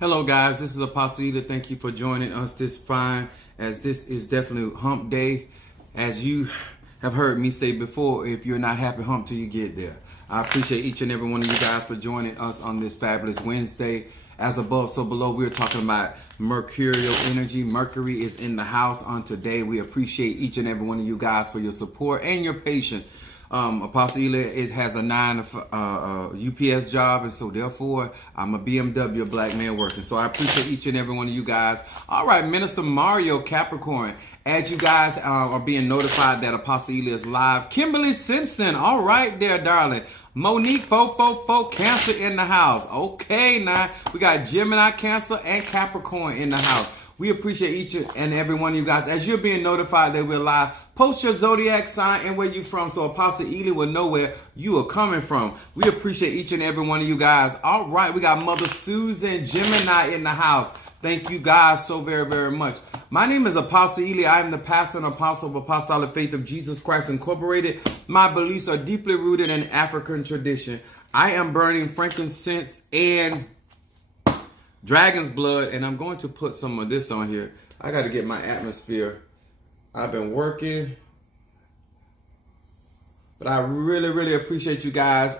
Hello guys, this is Apostle Eda. Thank you for joining us this fine, as this is definitely hump day. As you have heard me say before, if you're not happy, hump till you get there. I appreciate each and every one of you guys for joining us on this fabulous Wednesday. As above, so below, we're talking about mercurial energy. Mercury is in the house on today. We appreciate each and every one of you guys for your support and your patience. Apostle Ela has a 9 UPS job, and so therefore I'm a BMW black man working. So I appreciate each and every one of you guys. All right, Minister Mario Capricorn, as you guys are being notified that Apostle Ela is live. Kimberly Simpson, all right there, darling. Monique 444 Cancer in the house. Okay, now we got Gemini, Cancer, and Capricorn in the house. We appreciate each and every one of you guys. As you're being notified that we're live, post your zodiac sign and where you're from so Apostle Ela will know where you are coming from. We appreciate each and every one of you guys. All right, we got Mother Susan Gemini in the house. Thank you guys so very, very much. My name is Apostle Ela. I am the pastor and apostle of Apostolic Faith of Jesus Christ Incorporated. My beliefs are deeply rooted in African tradition. I am burning frankincense and dragon's blood, and I'm going to put some of this on here. I got to get my atmosphere. I've been working, but I really, really appreciate you guys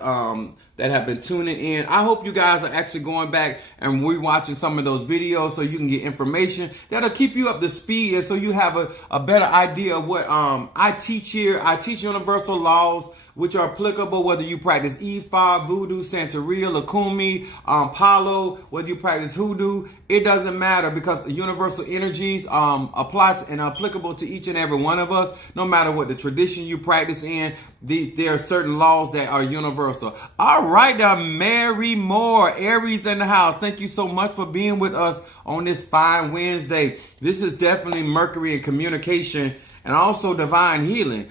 that have been tuning in. I hope you guys are actually going back and rewatching some of those videos so you can get information that'll keep you up to speed, and so you have a better idea of what I teach here. I teach universal laws which are applicable whether you practice Ifa, Voodoo, Santeria, Lakumi, Palo, whether you practice Hoodoo. It doesn't matter, because universal energies apply to and are applicable to each and every one of us, no matter what the tradition you practice in. There are certain laws that are universal. All right, now Mary Moore, Aries in the house. Thank you so much for being with us on this fine Wednesday. This is definitely Mercury and communication and also divine healing.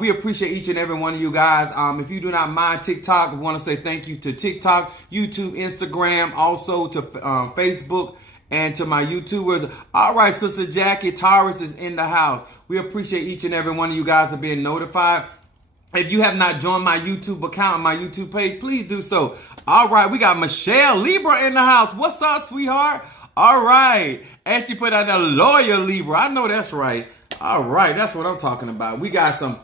We appreciate each and every one of you guys. If you do not mind TikTok, I want to say thank you to TikTok, YouTube, Instagram, also to Facebook, and to my YouTubers. All right, Sister Jackie Taurus is in the house. We appreciate each and every one of you guys for being notified. If you have not joined my YouTube account, my YouTube page, please do so. All right, we got Michelle Libra in the house. What's up, sweetheart? All right. And she put out a lawyer Libra. I know that's right. All right, that's what I'm talking about. We got some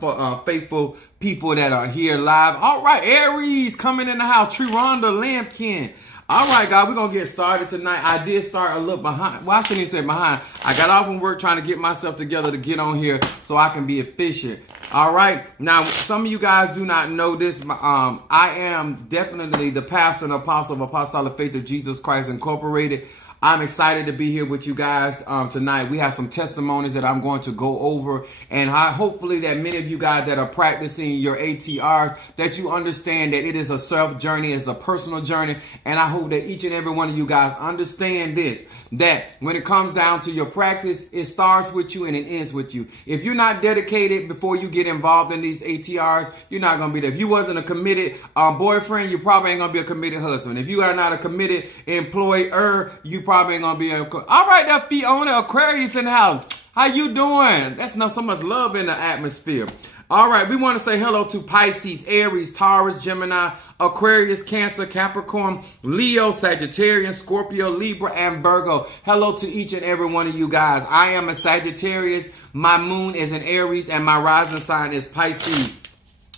faithful people that are here live. All right, Aries coming in the house. Trironda Lampkin. All right, guys, we're going to get started tonight. I did start a little behind. Well, I shouldn't even say behind. I got off from work trying to get myself together to get on here so I can be efficient. All right. Now, some of you guys do not know this. I am definitely the pastor and apostle of Apostolic Faith of Jesus Christ Incorporated. I'm excited to be here with you guys tonight. We have some testimonies that I'm going to go over, and hopefully that many of you guys that are practicing your ATRs, that you understand that it is a self journey, it's a personal journey, and I hope that each and every one of you guys understand this, that when it comes down to your practice, it starts with you and it ends with you. If you're not dedicated before you get involved in these ATRs, you're not going to be there. If you wasn't a committed boyfriend, you probably ain't going to be a committed husband. If you are not a committed employer, you probably ain't gonna be able. All right, that Fiona Aquarius in the house. How you doing? That's not so much love in the atmosphere. All right, we want to say hello to Pisces, Aries, Taurus, Gemini, Aquarius, Cancer, Capricorn, Leo, Sagittarius, Scorpio, Libra, and Virgo. Hello to each and every one of you guys. I am a Sagittarius. My moon is in Aries, and my rising sign is Pisces.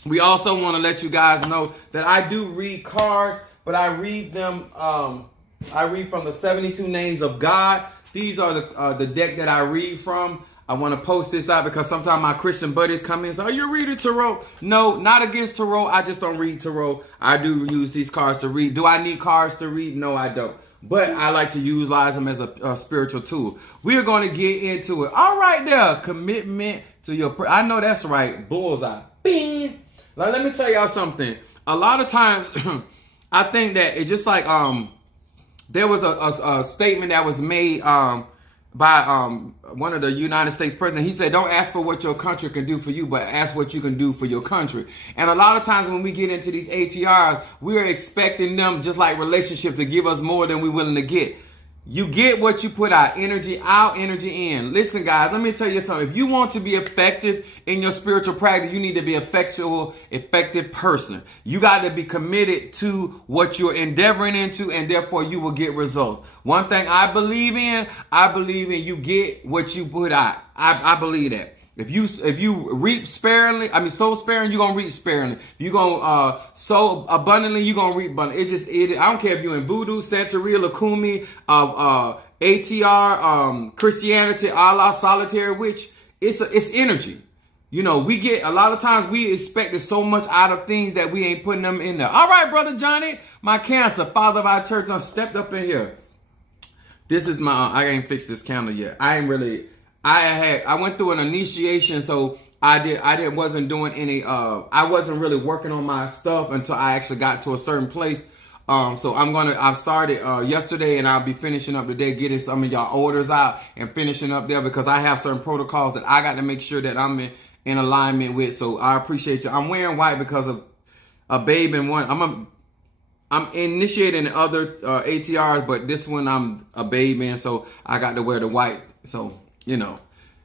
We also want to let you guys know that I do read cards, but I read them. I read from the 72 names of God. These are the deck that I read from. I want to post this out because sometimes my Christian buddies come in and say, "Are you reading tarot?" No, not against tarot. I just don't read tarot. I do use these cards to read. Do I need cards to read? No, I don't. But I like to utilize them as a spiritual tool. We're going to get into it. All right there. Commitment to your... I know that's right. Bullseye. Bing. Now, let me tell y'all something. A lot of times, I think that it's just like... There was a statement that was made by one of the United States presidents. He said, don't ask for what your country can do for you, but ask what you can do for your country. And a lot of times when we get into these ATRs, we are expecting them, just like relationships, to give us more than we're willing to get. You get what you put out. Energy out, energy in. Listen, guys, let me tell you something. If you want to be effective in your spiritual practice, you need to be an effective person. You got to be committed to what you're endeavoring into, and therefore you will get results. One thing I believe in you get what you put out. I believe that. If you reap sparingly, sow sparingly, you're gonna reap sparingly. You're gonna sow abundantly, you're gonna reap abundantly. I don't care if you're in voodoo, Santeria, Lakumi, ATR, Christianity, Allah, solitary witch. It's energy. You know, we get a lot of times we expected so much out of things that we ain't putting them in there. All right, Brother Johnny, my cancer, father of our church, I stepped up in here. This is I ain't fixed this candle yet. I went through an initiation, so I wasn't doing any, I wasn't really working on my stuff until I actually got to a certain place. So I started yesterday, and I'll be finishing up today, getting some of y'all orders out and finishing up there, because I have certain protocols that I got to make sure that I'm in alignment with. So I appreciate you. I'm wearing white because of a babe in one. I'm initiating other ATRs, but this one I'm a babe in, so I got to wear the white. So, you know,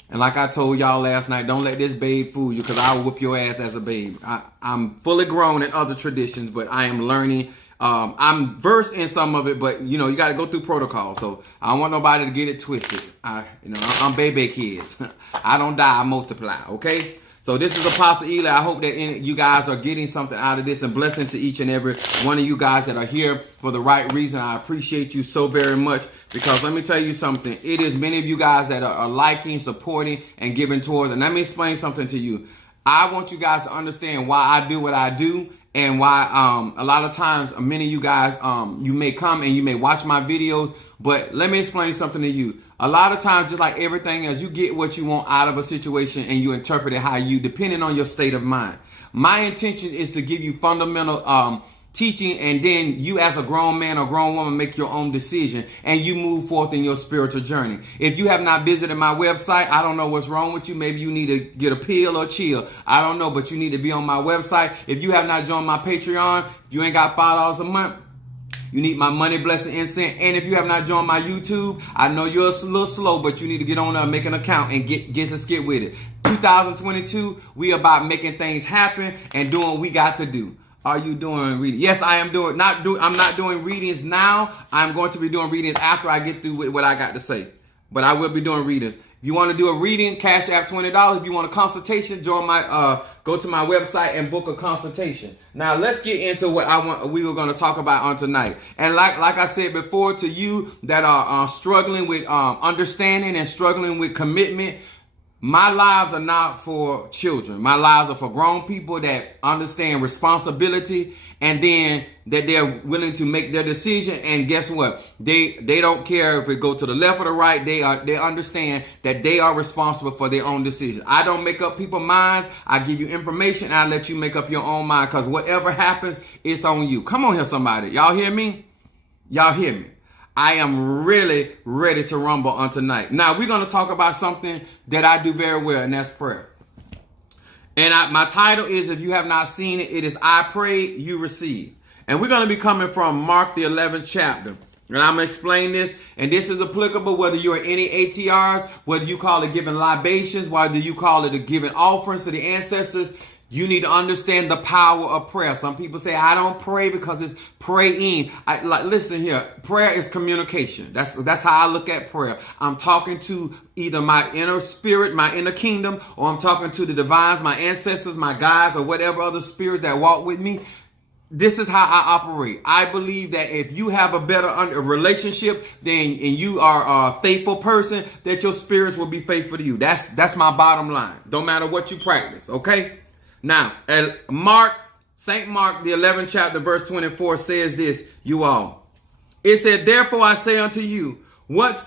and like I told y'all last night, don't let this babe fool you, because I'll whoop your ass as a babe. I'm fully grown in other traditions, but I am learning. I'm versed in some of it, but you know, you got to go through protocol. So I don't want nobody to get it twisted. I'm baby kids. I don't die, I multiply. Okay. So this is Apostle Eli. I hope that you guys are getting something out of this, and blessing to each and every one of you guys that are here for the right reason. I appreciate you so very much, because let me tell you something. It is many of you guys that are liking, supporting, and giving towards. And let me explain something to you. I want you guys to understand why I do what I do, and why a lot of times many of you guys, you may come and you may watch my videos, but let me explain something to you. A lot of times, just like everything else, you get what you want out of a situation, and you interpret it how you, depending on your state of mind. My intention is to give you fundamental teaching, and then you as a grown man or grown woman make your own decision, and you move forth in your spiritual journey. If you have not visited my website, I don't know what's wrong with you. Maybe you need to get a pill or chill. I don't know, but you need to be on my website. If you have not joined my Patreon, if you ain't got $5 a month, you need my money, blessing, incense. And if you have not joined my YouTube, I know you're a little slow, but you need to get on there, make an account, and let's get with it. 2022, we about making things happen and doing what we got to do. Are you doing reading? Yes, I am doing. I'm not doing readings now. I'm going to be doing readings after I get through with what I got to say. But I will be doing readings. If you want to do a reading, Cash App $20. If you want a consultation, join my go to my website and book a consultation. Now let's get into what we were going to talk about on tonight. And like I said before, to you that are struggling with understanding and struggling with commitment, my lives are not for children. My lives are for grown people that understand responsibility, and then that they're willing to make their decision. And guess what? They don't care if it go to the left or the right. They understand that they are responsible for their own decision. I don't make up people's minds. I give you information, and I let you make up your own mind, because whatever happens, it's on you. Come on here, somebody. Y'all hear me? Y'all hear me? I am really ready to rumble on tonight. Now, we're going to talk about something that I do very well, and that's prayer. And my title is, if you have not seen it, it is I Pray, You Receive. And we're going to be coming from Mark the 11th chapter. And I'm going to explain this, and this is applicable whether you're in any ATRs, whether you call it giving libations, whether you call it a giving offerings to the ancestors. You need to understand the power of prayer. Some people say, I don't pray because it's praying. Listen here, prayer is communication. That's how I look at prayer. I'm talking to either my inner spirit, my inner kingdom, or I'm talking to the divines, my ancestors, my guides, or whatever other spirits that walk with me. This is how I operate. I believe that if you have a better relationship, and you are a faithful person, that your spirits will be faithful to you. That's my bottom line. Don't matter what you practice, okay? Now, St. Mark, the 11th chapter, verse 24 says this, you all. It said, therefore I say unto you, what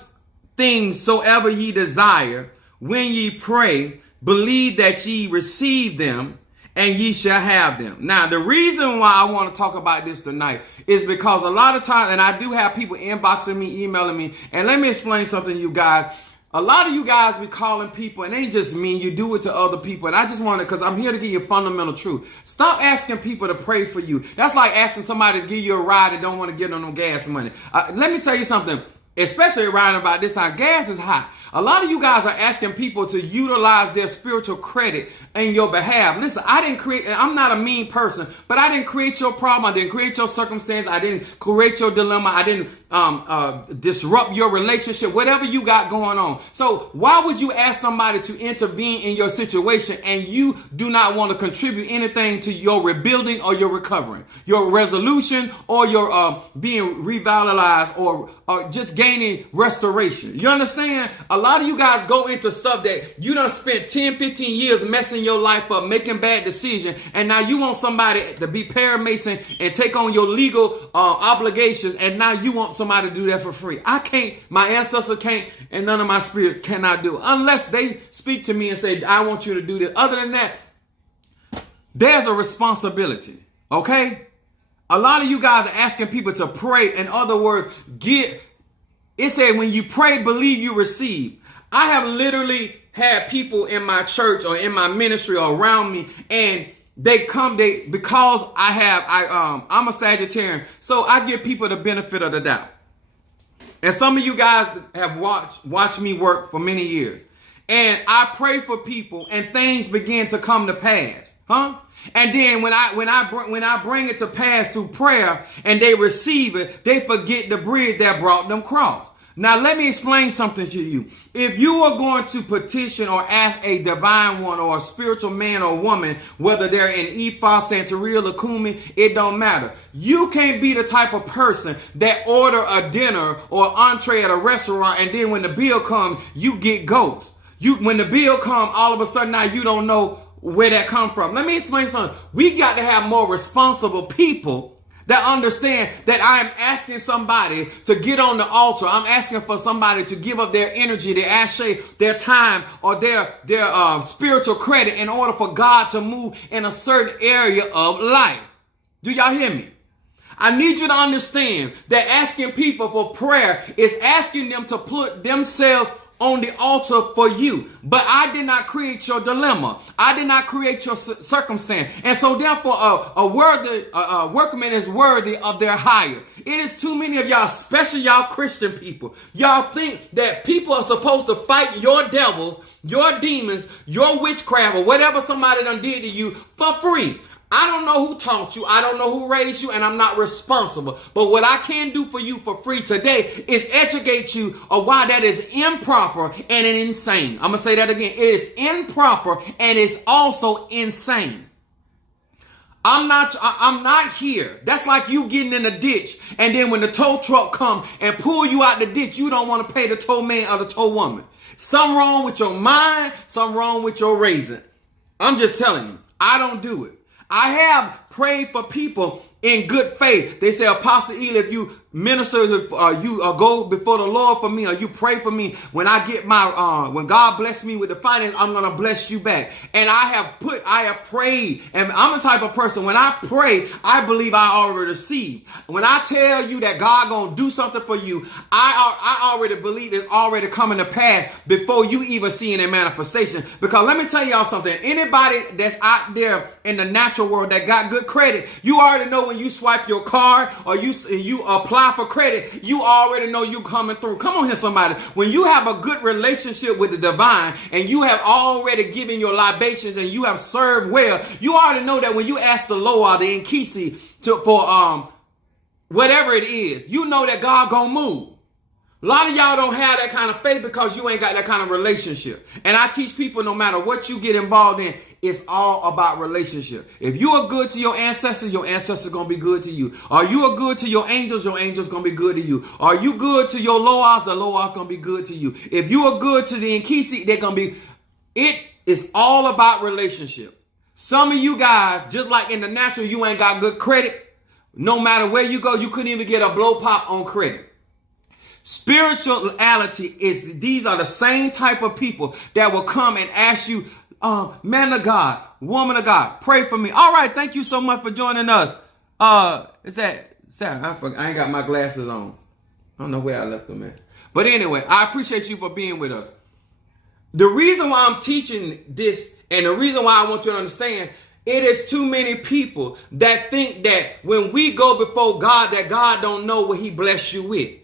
things soever ye desire, when ye pray, believe that ye receive them, and ye shall have them. Now, the reason why I want to talk about this tonight is because a lot of times, and I do have people inboxing me, emailing me, and let me explain something to you guys. A lot of you guys be calling people, and it ain't just me. You do it to other people. And I just want to, because I'm here to give you fundamental truth. Stop asking people to pray for you. That's like asking somebody to give you a ride and don't want to give them no gas money. Let me tell you something. especially around about this time, gas is hot. A lot of you guys are asking people to utilize their spiritual credit in your behalf. Listen, I'm not a mean person, but I didn't create your problem. I didn't create your circumstance. I didn't create your dilemma. I didn't disrupt your relationship, whatever you got going on. So why would you ask somebody to intervene in your situation and you do not want to contribute anything to your rebuilding or your recovering, your resolution or your being revitalized or just gaining restoration? You understand? A lot of you guys go into stuff that you done spent 10, 15 years messing your life up, making bad decisions, and now you want somebody to be paramason and take on your legal obligations, and now you want somebody to do that for free. I can't, my ancestors can't, and none of my spirits cannot do it unless they speak to me and say, I want you to do this. Other than that, there's a responsibility, okay? A lot of you guys are asking people to pray. In other words, it said when you pray, believe you receive. I have literally had people in my church or in my ministry or around me, and because I'm a Sagittarian, so I give people the benefit of the doubt. And some of you guys have watched me work for many years. And I pray for people and things begin to come to pass. And then when I bring it to pass through prayer and they receive it, they forget the bridge that brought them across. Now, let me explain something to you. If you are going to petition or ask a divine one or a spiritual man or woman, whether they're in Ifa, Santeria, Lukumi, it don't matter. You can't be the type of person that order a dinner or entree at a restaurant and then when the bill comes, you get ghosts. When the bill comes, all of a sudden now you don't know where that come from. Let me explain something. We got to have more responsible people that understand that I am asking somebody to get on the altar. I'm asking for somebody to give up their energy, their ashe, their time, or their spiritual credit in order for God to move in a certain area of life. Do y'all hear me? I need you to understand that asking people for prayer is asking them to put themselves on the altar for you. But I did not create your dilemma. I did not create your circumstance. And so therefore, a workman is worthy of their hire. It is too many of y'all, especially y'all Christian people. Y'all think that people are supposed to fight your devils, your demons, your witchcraft, or whatever somebody done did to you for free. I don't know who taught you. I don't know who raised you, and I'm not responsible. But what I can do for you for free today is educate you on why that is improper and insane. I'm going to say that again. It is improper and it's also insane. I'm not here. That's like you getting in a ditch, and then when the tow truck come and pull you out the ditch, you don't want to pay the tow man or the tow woman. Something wrong with your mind, something wrong with your raising. I'm just telling you, I don't do it. I have prayed for people in good faith. They say, Apostle Ely, if you minister, you go before the Lord for me, or you pray for me, when I get when God bless me with the finance, I'm going to bless you back. And I have prayed, and I'm the type of person, when I pray, I believe I already received. When I tell you that God going to do something for you, I already believe it's already coming to pass before you even see any manifestation. Because let me tell y'all something, anybody that's out there in the natural world that got good credit, you already know when you swipe your card or you apply for credit, you already know you coming through. Come on here, somebody. When you have a good relationship with the divine and you have already given your libations and you have served well, you already know that when you ask the Lord, the Nkisi, for whatever it is, you know that God gonna move. A lot of y'all don't have that kind of faith because you ain't got that kind of relationship. And I teach people, no matter what you get involved in, it's all about relationship. If you are good to your ancestors going to be good to you. Are you good to your angels going to be good to you. Are you good to your Loas, the Loas going to be good to you. If you are good to the Nkisi, they're going to be. It is all about relationship. Some of you guys, just like in the natural, you ain't got good credit. No matter where you go, you couldn't even get a blow pop on credit. Spirituality these are the same type of people that will come and ask you, man of God, woman of God, pray for me. All right, thank you so much for joining us. Is that Sam? I ain't got my glasses on. I don't know where I left them at. But anyway, I appreciate you for being with us. The reason why I'm teaching this and the reason why I want you to understand it is too many people that think that when we go before God, that God don't know what he blessed you with.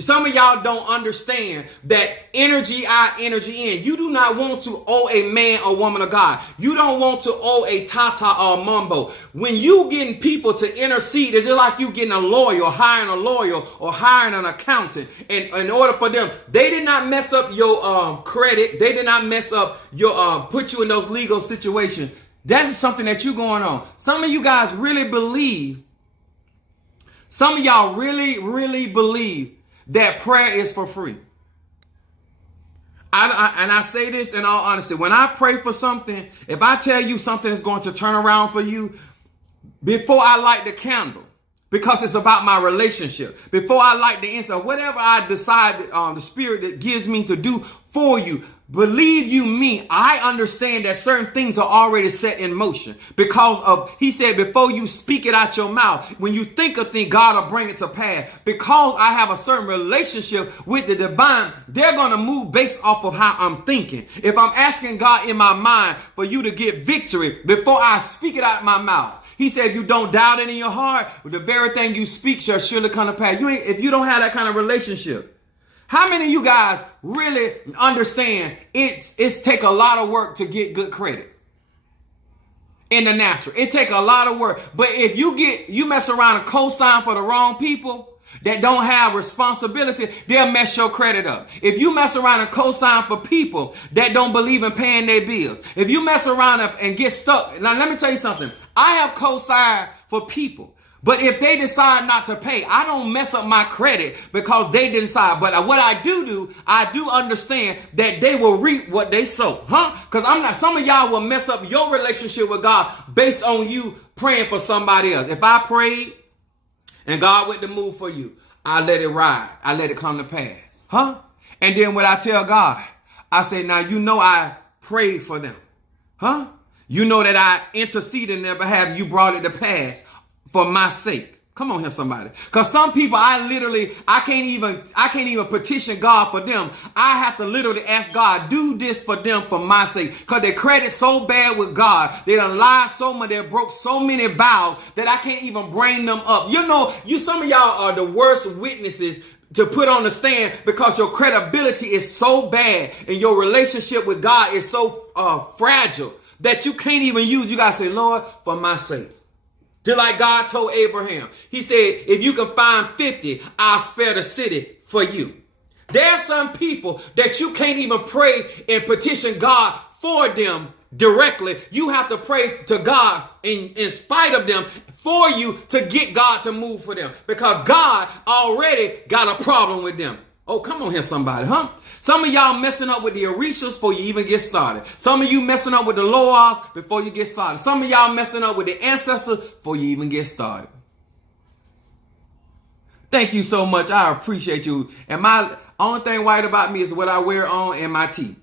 Some of y'all don't understand that energy out, energy in. You do not want to owe a man or woman of God. You don't want to owe a tata or a mumbo. When you getting people to intercede, it's just like you getting a lawyer or hiring a lawyer or hiring an accountant. And in order for them, they did not mess up your credit. They did not mess up your put you in those legal situations. That is something that you're going on. Some of you guys really believe. Some of y'all really believe that prayer is for free. And I say this in all honesty. When I pray for something, if I tell you something is going to turn around for you, before I light the candle, because it's about my relationship, before I light the incense, whatever I decide the Spirit that gives me to do for you, believe you me, I understand that certain things are already set in motion because of, he said, before you speak it out your mouth, when you think a thing, God will bring it to pass. Because I have a certain relationship with the divine, they're going to move based off of how I'm thinking. If I'm asking God in my mind for you to get victory before I speak it out my mouth, he said, if you don't doubt it in your heart, the very thing you speak shall surely come to pass. If you don't have that kind of relationship, how many of you guys really understand it's take a lot of work to get good credit in the natural? It take a lot of work. But if you mess around and co-sign for the wrong people that don't have responsibility, they'll mess your credit up. If you mess around and co-sign for people that don't believe in paying their bills, if you mess around and get stuck, now let me tell you something. I have co-signed for people. But if they decide not to pay, I don't mess up my credit because they didn't decide. But what I do understand that they will reap what they sow. Because some of y'all will mess up your relationship with God based on you praying for somebody else. If I prayed and God went to move for you, I let it ride. I let it come to pass. And then when I tell God, I say, now you know I prayed for them. You know that I interceded in their behalf. You brought it to pass. For my sake. Come on here, somebody. Because some people, I can't even petition God for them. I have to literally ask God, do this for them for my sake. Because their credit so bad with God. They done lied so much. They broke so many vows that I can't even bring them up. You know, some of y'all are the worst witnesses to put on the stand because your credibility is so bad and your relationship with God is so fragile that you can't even use. You got to say, Lord, for my sake. Just like God told Abraham. He said, if you can find 50, I'll spare the city for you. There are some people that you can't even pray and petition God for them directly. You have to pray to God in spite of them for you to get God to move for them. Because God already got a problem with them. Oh, come on here, somebody, Some of y'all messing up with the Orishas before you even get started. Some of you messing up with the Loas before you get started. Some of y'all messing up with the ancestors before you even get started. Thank you so much. I appreciate you. And my only thing white about me is what I wear on and my teeth.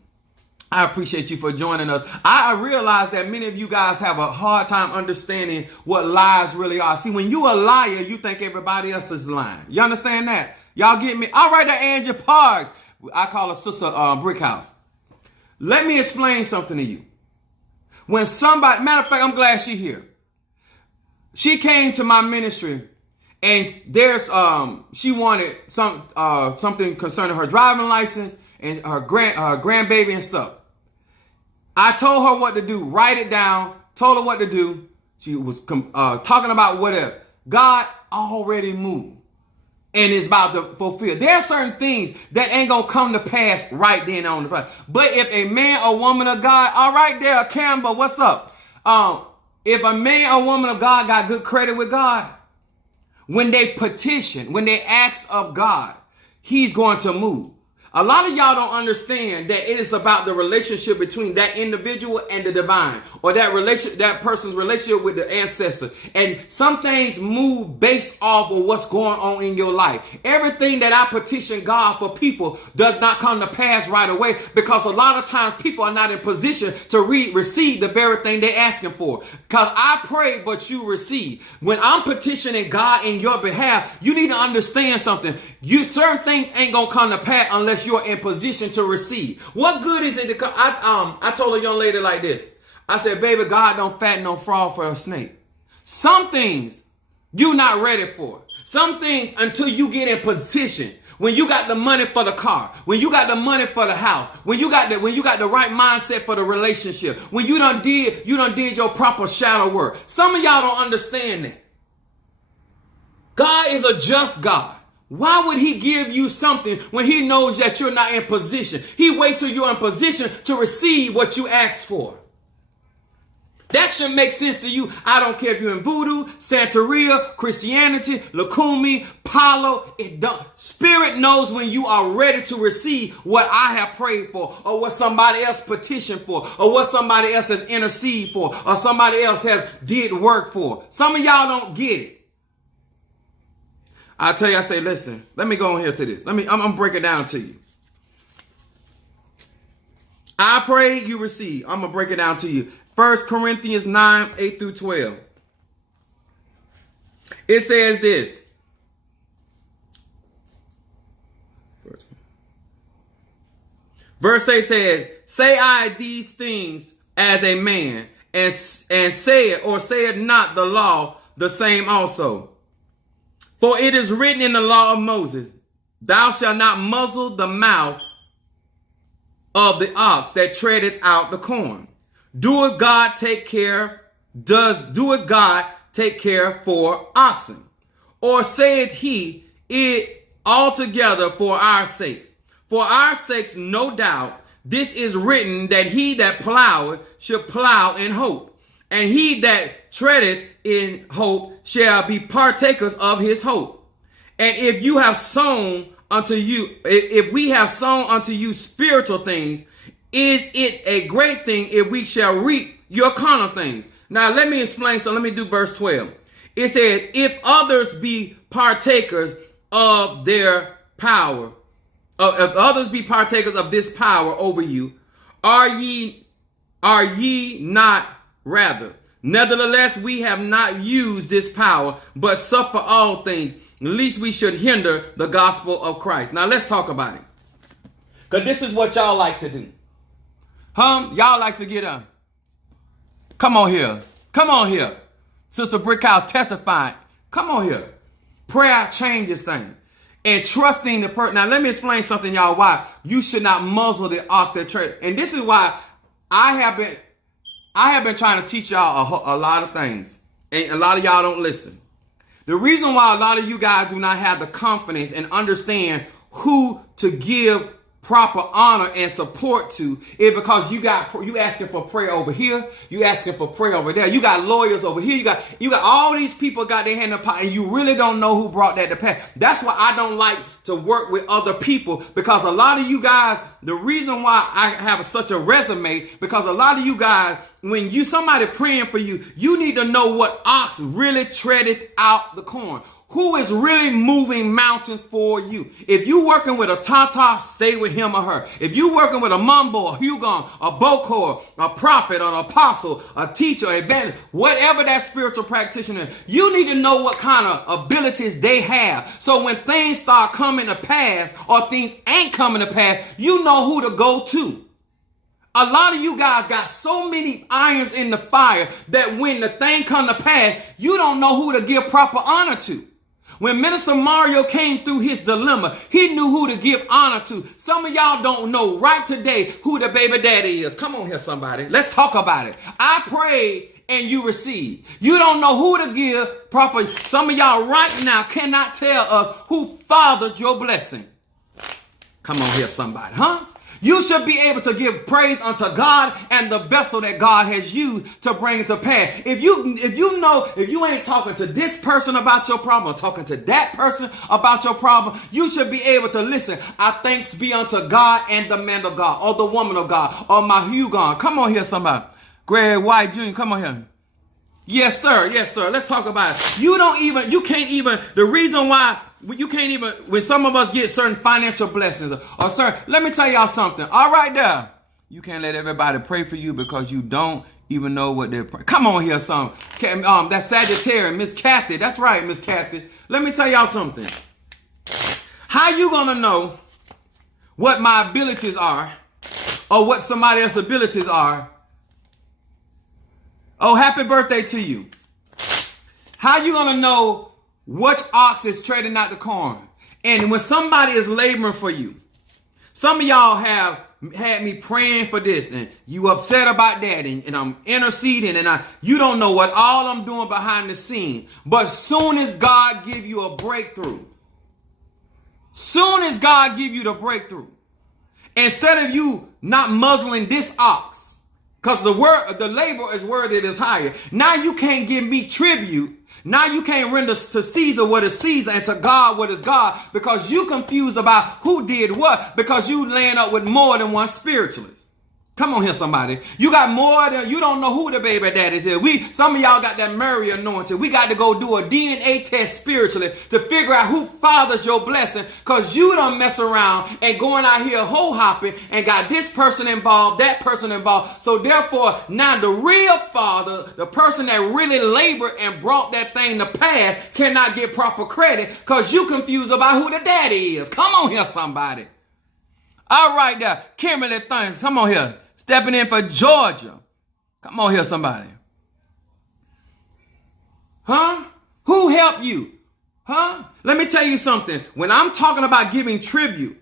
I appreciate you for joining us. I realize that many of you guys have a hard time understanding what lies really are. See, when you're a liar, you think everybody else is lying. You understand that? Y'all get me? All right, there, Angie Parks. I call her Sister Brickhouse. Let me explain something to you. When somebody, matter of fact, I'm glad she's here. She came to my ministry and she wanted something concerning her driving license and her grandbaby and stuff. I told her what to do. Write it down. Told her what to do. She was talking about whatever. God already moved. And it's about to fulfill. There are certain things that ain't going to come to pass right then on the front. But if a man or woman of God, all right there, Campbell, what's up? If a man or woman of God got good credit with God, when they petition, when they ask of God, he's going to move. A lot of y'all don't understand that it is about the relationship between that individual and the divine, or that person's relationship with the ancestor. And some things move based off of what's going on in your life. Everything that I petition God for people does not come to pass right away, because a lot of times people are not in position to receive the very thing they're asking for. Because I pray, but you receive. When I'm petitioning God in your behalf, you need to understand something. Certain things ain't gonna come to pass unless you're in position to receive. What good is it to come? I told a young lady like this. I said, baby, God don't fatten no frog for a snake. Some things you're not ready for. Some things until you get in position. When you got the money for the car, when you got the money for the house, when you got the right mindset for the relationship, when you done did your proper shadow work. Some of y'all don't understand that. God is a just God. Why would he give you something when he knows that you're not in position? He waits till you're in position to receive what you asked for. That should make sense to you. I don't care if you're in voodoo, Santeria, Christianity, Lukumi, Palo. It don't. Spirit knows when you are ready to receive what I have prayed for, or what somebody else petitioned for, or what somebody else has interceded for, or somebody else has did work for. Some of y'all don't get it. I tell you, I say, listen, let me go on here to this. I'm gonna break it down to you. I pray, you receive. I'm gonna break it down to you. 1 Corinthians 9, 8 through 12. It says this. Verse 8 says, say I these things as a man, and say it or say it not the law, the same also. For it is written in the law of Moses, thou shalt not muzzle the mouth of the ox that treadeth out the corn. Doeth God take care for oxen? Or saith he it altogether for our sakes? For our sakes, no doubt, this is written that he that ploweth shall plow in hope, and he that treadeth in hope shall be partakers of his hope. And if you have sown unto you, if we have sown unto you spiritual things, is it a great thing if we shall reap your carnal things? Now let me explain. So let me do verse 12. It says, if others be partakers of their power, if others be partakers of this power over you, are ye not rather? Nevertheless, we have not used this power, but suffer all things, lest we should hinder the gospel of Christ. Now let's talk about it. Because this is what y'all like to do. Y'all like to get up. Come on here. Come on here. Sister Brickhouse testifying. Come on here. Prayer changes things. And trusting the person. Now let me explain something, y'all, why you should not muzzle the ox that tread. And this is why I have been trying to teach y'all a lot of things. And a lot of y'all don't listen. The reason why a lot of you guys do not have the confidence and understand who to give proper honor and support to is because you asking for prayer over here, you asking for prayer over there, you got lawyers over here, you got all these people got their hand in the pot, and you really don't know who brought that to pass. That's why I don't like to work with other people, because a lot of you guys, the reason why I have such a resume, because a lot of you guys, when somebody praying for you, you need to know what ox really treaded out the corn. Who is really moving mountains for you? If you working with a Tata, stay with him or her. If you working with a Mumbo, a Hugon, a Bokor, a prophet, an apostle, a teacher, a evangelist, whatever that spiritual practitioner is, you need to know what kind of abilities they have. So when things start coming to pass or things ain't coming to pass, you know who to go to. A lot of you guys got so many irons in the fire that when the thing come to pass, you don't know who to give proper honor to. When Minister Mario came through his dilemma, he knew who to give honor to. Some of y'all don't know right today who the baby daddy is. Come on here, somebody. Let's talk about it. I pray and you receive. You don't know who to give proper. Some of y'all right now cannot tell us who fathered your blessing. Come on here, somebody. You should be able to give praise unto God and the vessel that God has used to bring it to pass. If you ain't talking to this person about your problem, or talking to that person about your problem, you should be able to listen. Our thanks be unto God and the man of God, or the woman of God, or my Hugon. Come on here, somebody. Greg White Jr., come on here. Yes, sir. Yes, sir. Let's talk about it. You can't even, the reason why you can't even, when some of us get certain financial blessings, or sir, let me tell y'all something. All right there. You can't let everybody pray for you because you don't even know what they're praying. Come on here, some. That's Sagittarius, Miss Kathy. That's right, Miss Kathy. Let me tell y'all something. How you gonna know what my abilities are, or what somebody else's abilities are, Oh, happy birthday to you. How you going to know which ox is treading out the corn? And when somebody is laboring for you, some of y'all have had me praying for this and you upset about that and I'm interceding and you don't know what all I'm doing behind the scene. But soon as God give you a breakthrough, soon as God give you the breakthrough, instead of you not muzzling this ox, because the labor is worthy is higher. Now you can't give me tribute. Now you can't render to Caesar what is Caesar and to God what is God, because you confused about who did what, because you laying up with more than one spiritualist. Come on here, somebody. You got more than, you don't know who the baby daddies is. Some of y'all got that Mary anointing. We got to go do a DNA test spiritually to figure out who fathers your blessing, because you don't mess around and going out here hoe hopping and got this person involved, that person involved. So therefore, now the real father, the person that really labored and brought that thing to pass, cannot get proper credit because you confused about who the daddy is. Come on here, somebody. All right there. Kimberly Things, come on here. Stepping in for Georgia. Come on here, somebody. Huh? Who helped you? Huh? Let me tell you something. When I'm talking about giving tribute,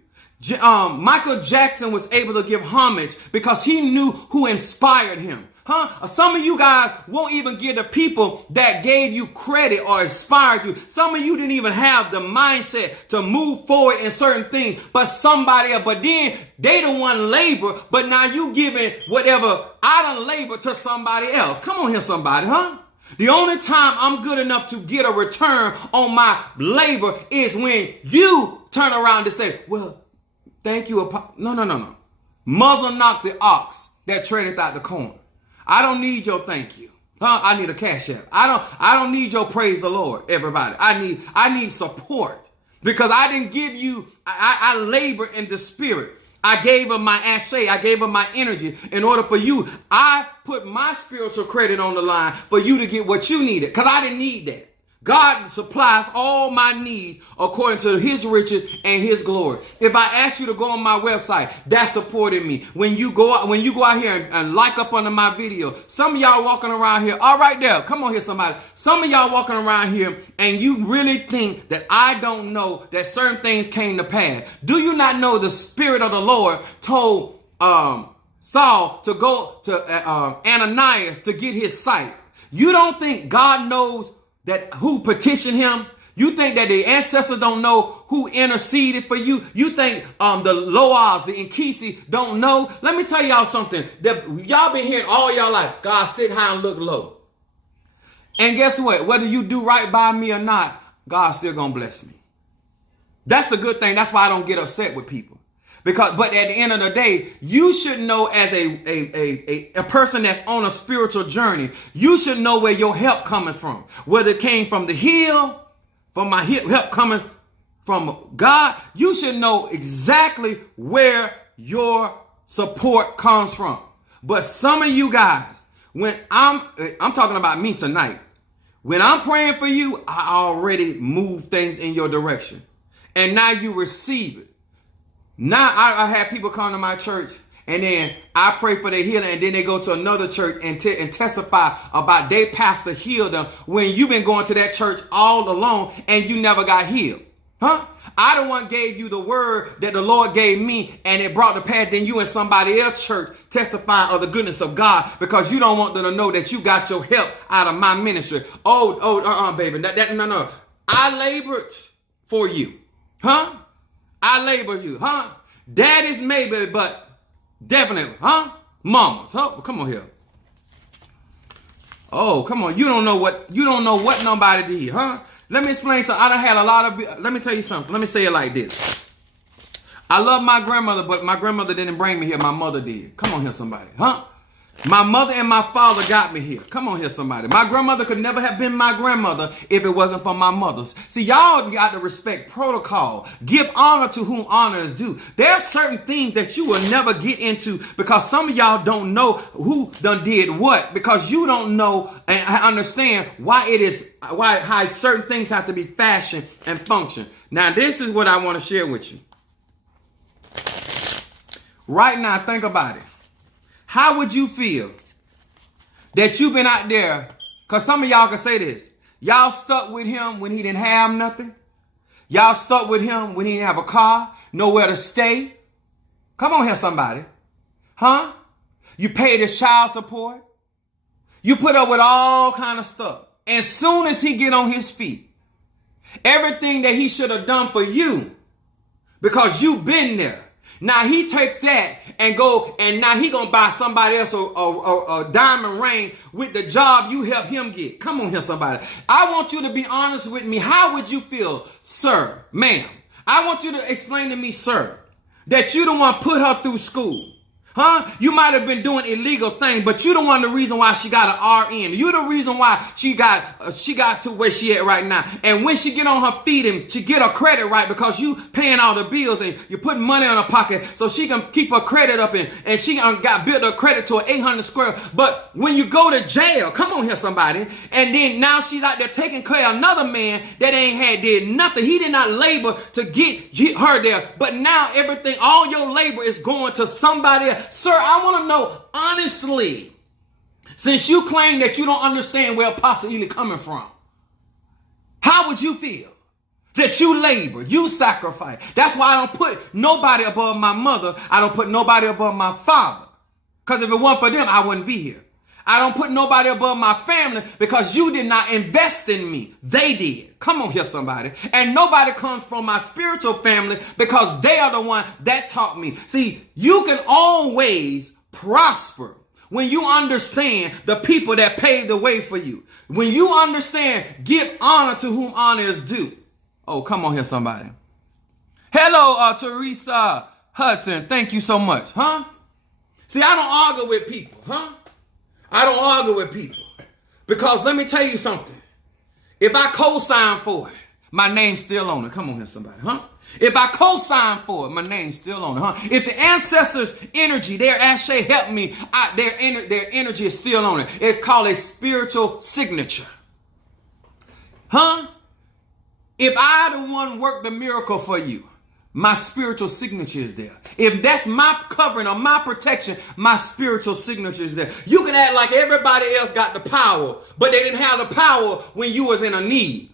Michael Jackson was able to give homage because he knew who inspired him. Huh? Some of you guys won't even give the people that gave you credit or inspired you. Some of you didn't even have the mindset to move forward in certain things, but somebody else. But then they the one labor, but now you giving whatever I done labor to somebody else. Come on here, somebody, huh? The only time I'm good enough to get a return on my labor is when you turn around and say, well, thank you. No. Muzzle knock the ox that treadeth out the corn. I don't need your thank you. Huh? I need a cash app. I don't need your praise the Lord, everybody. I need support because I didn't give you, I labor in the spirit. I gave him my ashe. I gave him my energy in order for you. I put my spiritual credit on the line for you to get what you needed because I didn't need that. God supplies all my needs according to his riches and his glory. If I ask you to go on my website, that's supporting me. When you go out here and like up under my video, some of y'all walking around here, all right there, come on here, somebody. Some of y'all walking around here and you really think that I don't know that certain things came to pass. Do you not know the Spirit of the Lord told Saul to go to Ananias to get his sight? You don't think God knows that who petitioned him? You think that the ancestors don't know who interceded for you? You think the Loas, the Nkisi don't know? Let me tell y'all something that y'all been hearing all y'all life. God sit high and look low. And guess what? Whether you do right by me or not, God's still gonna bless me. That's the good thing. That's why I don't get upset with people. But at the end of the day, you should know as a person that's on a spiritual journey, you should know where your help coming from. Whether it came from the hill, from my help coming from God, you should know exactly where your support comes from. But some of you guys, when I'm talking about me tonight, when I'm praying for you, I already move things in your direction. And now you receive it. Now I have people come to my church and then I pray for their healing and then they go to another church and testify about their pastor healed them when you've been going to that church all along and you never got healed. Huh? I the one gave you the word that the Lord gave me and it brought the path. Then you and somebody else church testify of the goodness of God because you don't want them to know that you got your help out of my ministry. Baby. No. I labored for you. Huh? I labor you, huh? Daddies maybe, but definitely, huh? Mamas, huh? Come on here. Oh, come on. You don't know what nobody did, huh? Let me explain something. I done had a lot of, let me tell you something. Let me say it like this. I love my grandmother, but my grandmother didn't bring me here. My mother did. Come on here, somebody, huh? My mother and my father got me here. Come on here, somebody. My grandmother could never have been my grandmother if it wasn't for my mother's. See, y'all got to respect protocol. Give honor to whom honor is due. There are certain things that you will never get into because some of y'all don't know who done did what because you don't know and understand how certain things have to be fashioned and function. Now, this is what I want to share with you. Right now, think about it. How would you feel that you've been out there, because some of y'all can say this. Y'all stuck with him when he didn't have nothing. Y'all stuck with him when he didn't have a car, nowhere to stay. Come on here, somebody. Huh? You paid his child support. You put up with all kind of stuff. And soon as he get on his feet, everything that he should have done for you, because you've been there, now he takes that and go, and now he gonna buy somebody else a diamond ring with the job you helped him get. Come on here, somebody. I want you to be honest with me. How would you feel, sir, ma'am? I want you to explain to me, sir, that you the one put her through school. Huh? You might have been doing illegal things, but you the one the reason why she got an RN. You the reason why she got to where she at right now. And when she get on her feet and she get her credit right, because you paying all the bills and you're putting money in her pocket so she can keep her credit up, and she got built her credit to an 800 square. But when you go to jail, come on here, somebody, and then now she's out there taking care of another man that did nothing. He did not labor to get her there, but now everything, all your labor is going to somebody else. Sir, I want to know honestly, since you claim that you don't understand where Apostle Ely coming from, how would you feel that you labor, you sacrifice? That's why I don't put nobody above my mother. I don't put nobody above my father. Because if it weren't for them, I wouldn't be here. I don't put nobody above my family because you did not invest in me. They did. Come on here, somebody. And nobody comes from my spiritual family because they are the one that taught me. See, you can always prosper when you understand the people that paved the way for you. When you understand, give honor to whom honor is due. Oh, come on here, somebody. Hello, Teresa Hudson. Thank you so much. Huh? See, I don't argue with people. Huh? I don't argue with people, because let me tell you something. If I co-sign for it, my name's still on it. Come on here, somebody, huh? If I co-sign for it, my name's still on it, huh? If the ancestors' energy, their ashe helped me, their energy is still on it. It's called a spiritual signature, huh? If I the one worked the miracle for you, my spiritual signature is there. If that's my covering or my protection, my spiritual signature is there. You can act like everybody else got the power, but they didn't have the power when you was in a need.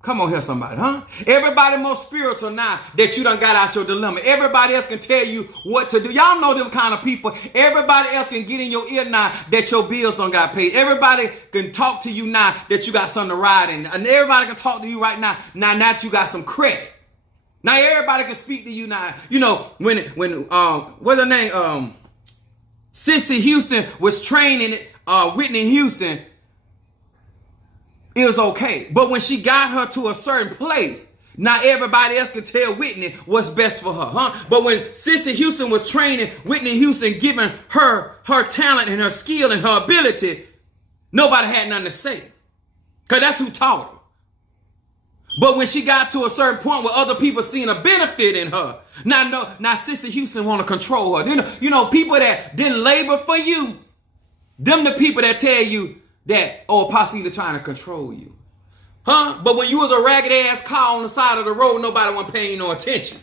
Come on here, somebody, huh? Everybody more spiritual now that you done got out your dilemma. Everybody else can tell you what to do. Y'all know them kind of people. Everybody else can get in your ear now that your bills don't got paid. Everybody can talk to you now that you got something to ride in. And everybody can talk to you right now that you got some credit. Now everybody can speak to you now. You know, when what's her name? Sissy Houston was training Whitney Houston, it was okay. But when she got her to a certain place, now everybody else can tell Whitney what's best for her, huh? But when Sissy Houston was training Whitney Houston, giving her talent and her skill and her ability, nobody had nothing to say. Because that's who taught her. But when she got to a certain point where other people seen a benefit in her, now Sissy Houston want to control her. You know, people that didn't labor for you, them the people that tell you that, oh, Apostle Ely trying to control you. Huh? But when you was a ragged ass car on the side of the road, nobody wasn't paying you no attention.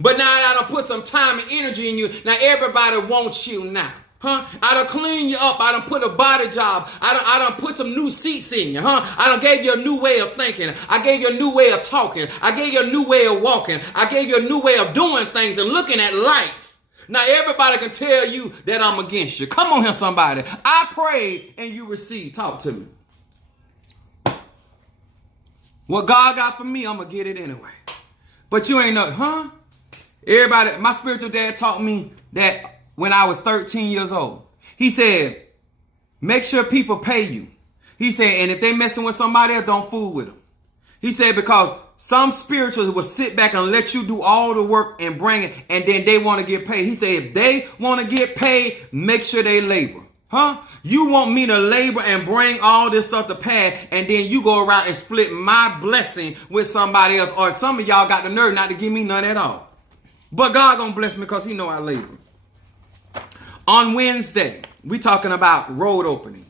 But now I done put some time and energy in you. Now everybody wants you now. Huh? I done clean you up. I done put a body job. I done put some new seats in you. Huh? I done gave you a new way of thinking. I gave you a new way of talking. I gave you a new way of walking. I gave you a new way of doing things and looking at life. Now everybody can tell you that I'm against you. Come on here, somebody. I prayed and you received. Talk to me. What God got for me, I'm going to get it anyway. But you ain't know, huh? Everybody, my spiritual dad taught me that when I was 13 years old. He said, make sure people pay you. He said, and if they messing with somebody else, don't fool with them. He said, because some spirituals will sit back and let you do all the work and bring it, and then they want to get paid. He said, if they want to get paid, make sure they labor. Huh? You want me to labor and bring all this stuff to pass, and then you go around and split my blessing with somebody else, or some of y'all got the nerve not to give me none at all. But God gonna bless me because he know I labor. On Wednesday, we talking about road opening.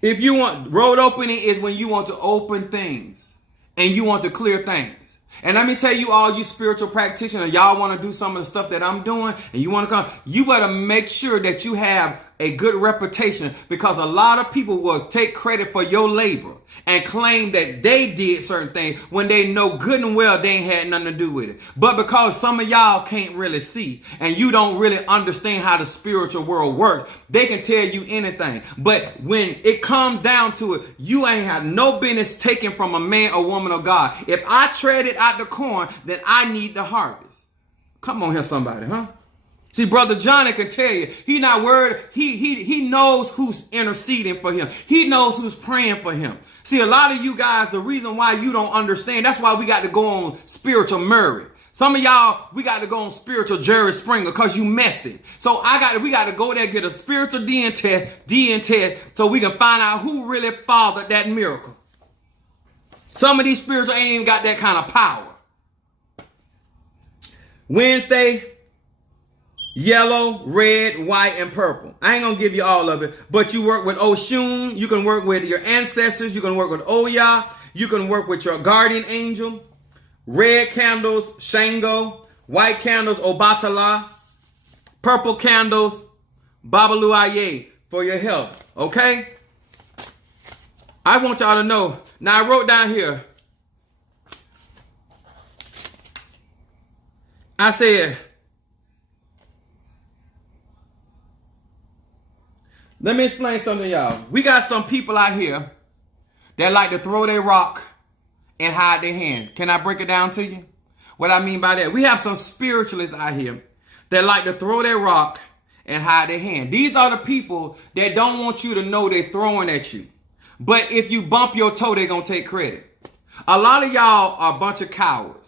If you want, road opening is when you want to open things and you want to clear things. And let me tell you, all you spiritual practitioners, y'all want to do some of the stuff that I'm doing and you want to come, you better make sure that you have a good reputation, because a lot of people will take credit for your labor and claim that they did certain things when they know good and well they ain't had nothing to do with it. But because some of y'all can't really see and you don't really understand how the spiritual world works, they can tell you anything. But when it comes down to it, you ain't have no business taking from a man or woman of God. If I treaded out the corn, then I need the harvest. Come on here, somebody, huh? See, Brother Johnny can tell you, he not worried. He knows who's interceding for him. He knows who's praying for him. See, a lot of you guys, the reason why you don't understand, that's why we got to go on spiritual Murray. Some of y'all, we got to go on spiritual Jerry Springer because you messy. So we got to go there, get a spiritual DNA test, so we can find out who really fathered that miracle. Some of these spiritual ain't even got that kind of power. Wednesday, yellow, red, white, and purple. I ain't going to give you all of it, but you work with Oshun. You can work with your ancestors. You can work with Oya. You can work with your guardian angel. Red candles, Shango. White candles, Obatala. Purple candles, Babalu Aye, for your health. Okay? I want y'all to know. Now, I wrote down here. I said, let me explain something to y'all. We got some people out here that like to throw their rock and hide their hand. Can I break it down to you? What I mean by that? We have some spiritualists out here that like to throw their rock and hide their hand. These are the people that don't want you to know they're throwing at you. But if you bump your toe, they're going to take credit. A lot of y'all are a bunch of cowards.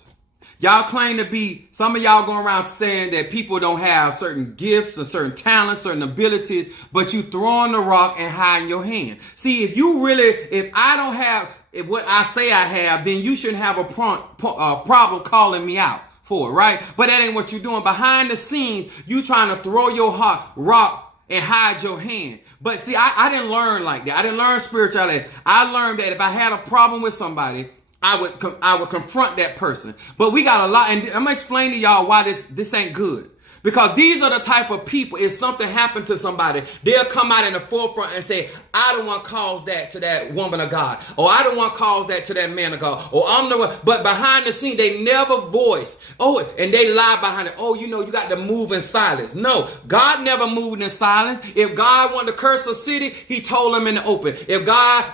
Y'all claim to be, some of y'all going around saying that people don't have certain gifts or certain talents, certain abilities, but you throwing the rock and hiding your hand. See, if I don't have what I say I have, then you shouldn't have a problem calling me out for it, right? But that ain't what you're doing. Behind the scenes, you trying to throw your rock and hide your hand. But see, I didn't learn like that. I didn't learn spirituality. I learned that if I had a problem with somebody, I would confront that person. But we got a lot, and I'm gonna explain to y'all why this ain't good. Because these are the type of people, if something happened to somebody, they'll come out in the forefront and say, I don't want to cause that to that woman of God. Or I don't want to cause that to that man of God. Or I'm the one. But behind the scene, they never voice. Oh, and they lie behind it. Oh, you got to move in silence. No, God never moved in silence. If God wanted to curse a city, he told them in the open. If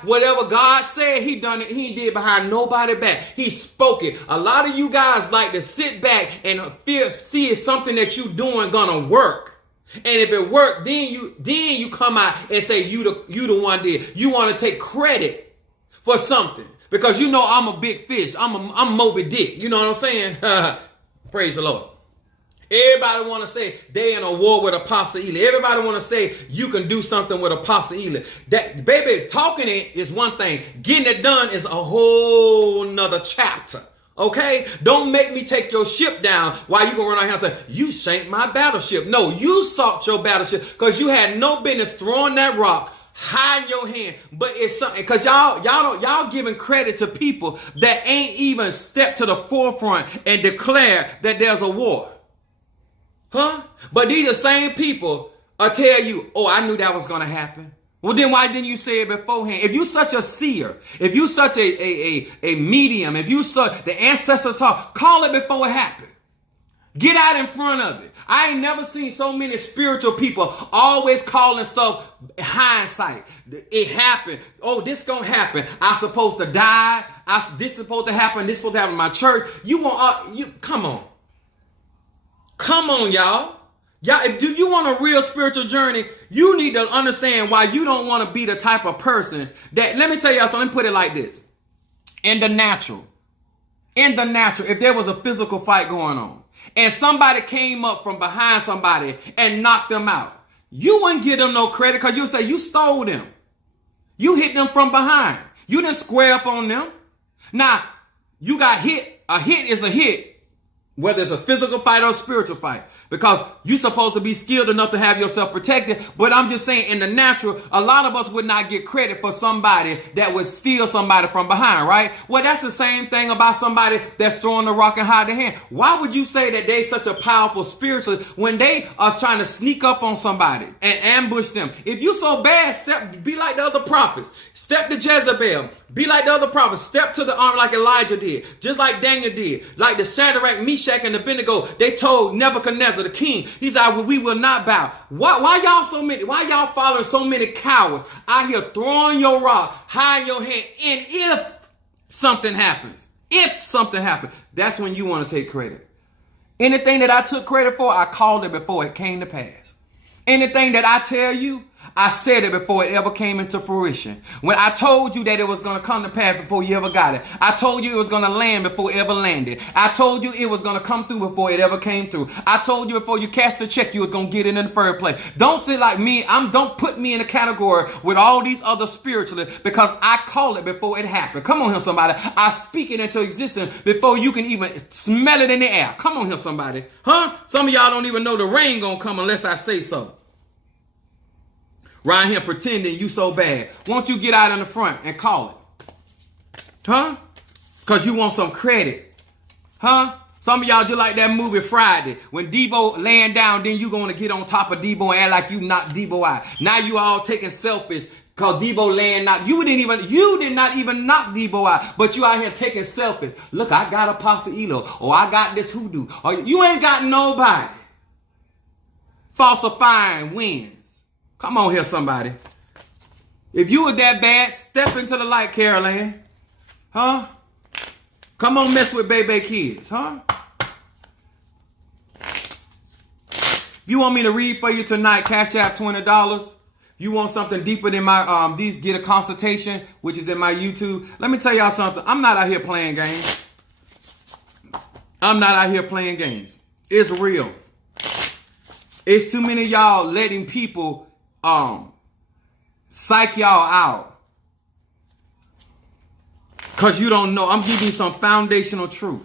whatever God said, he done it. He did behind nobody back. He spoke it. A lot of you guys like to sit back and see if something that you doing gonna work. And if it worked, then you come out and say you the one did. You want to take credit for something because you know I'm a big fish. I'm Moby Dick. You know what I'm saying? Praise the Lord. Everybody want to say they in a war with Apostle Ely. Everybody want to say you can do something with Apostle Ely. That baby, talking it is one thing. Getting it done is a whole nother chapter. Okay? Don't make me take your ship down while you go run out here and say, you sank my battleship. No, you sunk your battleship because you had no business throwing that rock, hide your hand. But it's something, because y'all giving credit to people that ain't even stepped to the forefront and declare that there's a war. Huh? But these are the same people tell you, oh, I knew that was going to happen. Well, then why didn't you say it beforehand? If you such a seer, if you such a medium, if you such the ancestors talk, call it before it happened. Get out in front of it. I ain't never seen so many spiritual people always calling stuff hindsight. It happened. Oh, this gonna happen. I supposed to die. This supposed to happen. This supposed to happen in my church. Come on. Come on, y'all. Y'all, if you want a real spiritual journey, you need to understand why you don't want to be the type of person that, let me tell y'all something, put it like this. In the natural, if there was a physical fight going on and somebody came up from behind somebody and knocked them out, you wouldn't give them no credit because you would say you stole them. You hit them from behind. You didn't square up on them. Now, you got hit. A hit is a hit. Whether it's a physical fight or a spiritual fight. Because you're supposed to be skilled enough to have yourself protected. But I'm just saying, in the natural, a lot of us would not get credit for somebody that would steal somebody from behind, right? Well, that's the same thing about somebody that's throwing the rock and hide their hand. Why would you say that they're such a powerful spiritually when they are trying to sneak up on somebody and ambush them? If you so bad, be like the other prophets. Step to Jezebel. Be like the other prophets. Step to the arm like Elijah did. Just like Daniel did. Like the Shadrach, Meshach, and Abednego. They told Nebuchadnezzar, the king, he's like, well, we will not bow. Why y'all following so many cowards out here throwing your rock, hiding your hand? And if something happens, that's when you want to take credit. Anything that I took credit for, I called it before it came to pass. Anything that I tell you, I said it before it ever came into fruition. When I told you that it was going to come to pass before you ever got it. I told you it was going to land before it ever landed. I told you it was going to come through before it ever came through. I told you before you cast the check, you was going to get it in the first place. Don't say like me. Don't put me in a category with all these other spiritualists because I call it before it happened. Come on here, somebody. I speak it into existence before you can even smell it in the air. Come on here, somebody. Huh? Some of y'all don't even know the rain going to come unless I say so. Right here pretending you so bad. Won't you get out in the front and call it? Huh? Because you want some credit. Huh? Some of y'all just like that movie Friday. When Debo laying down, then you going to get on top of Debo and act like you knocked Debo out. Now you all taking selfies because Debo laying out. You did not even knock Debo out. But you out here taking selfies. Look, I got Apostle Elo. Or I got this hoodoo. Or you ain't got nobody. Falsifying wins. Come on here, somebody. If you were that bad, step into the light, Caroline. Huh? Come on, mess with baby kids, huh? If you want me to read for you tonight, cash out $20. You want something deeper than my get a consultation, which is in my YouTube. Let me tell y'all something. I'm not out here playing games. It's real. It's too many of y'all letting people psych y'all out because you don't know. I'm giving you some foundational truth.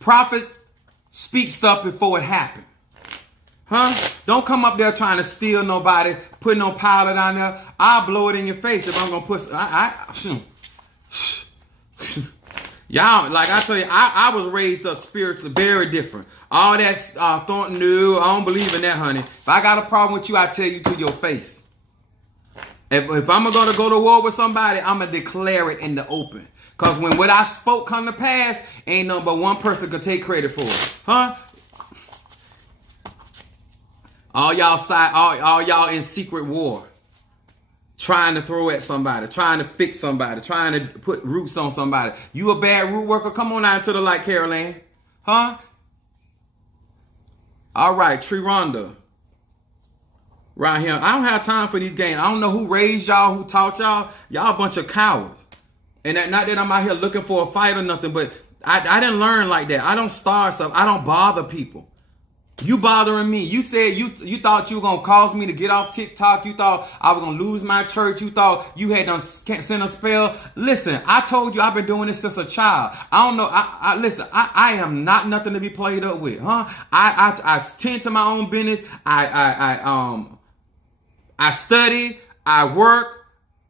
Prophets speak stuff before it happened. Huh? Don't come up there trying to steal nobody, put no powder down there. I'll blow it in your face if I'm gonna put. Y'all, like I tell you, I was raised up spiritually very different. All that thought new, I don't believe in that, honey. If I got a problem with you, I tell you to your face. If I'm going to go to war with somebody, I'm going to declare it in the open. Because when what I spoke come to pass, ain't no but one person could take credit for it. Huh? All y'all in secret war. Trying to throw at somebody, trying to fix somebody, trying to put roots on somebody. You a bad root worker? Come on out to the light, Caroline. Huh? All right, Tree Rhonda. Right here. I don't have time for these games. I don't know who raised y'all, who taught y'all. Y'all a bunch of cowards. And not that I'm out here looking for a fight or nothing, but I didn't learn like that. I don't start stuff. I don't bother people. You bothering me. You said you thought you were going to cause me to get off TikTok. You thought I was going to lose my church. You thought you had done sent a spell. Listen, I told you I've been doing this since a child. I don't know. Listen, I am not nothing to be played up with. Huh? I tend to my own business. I study, I work,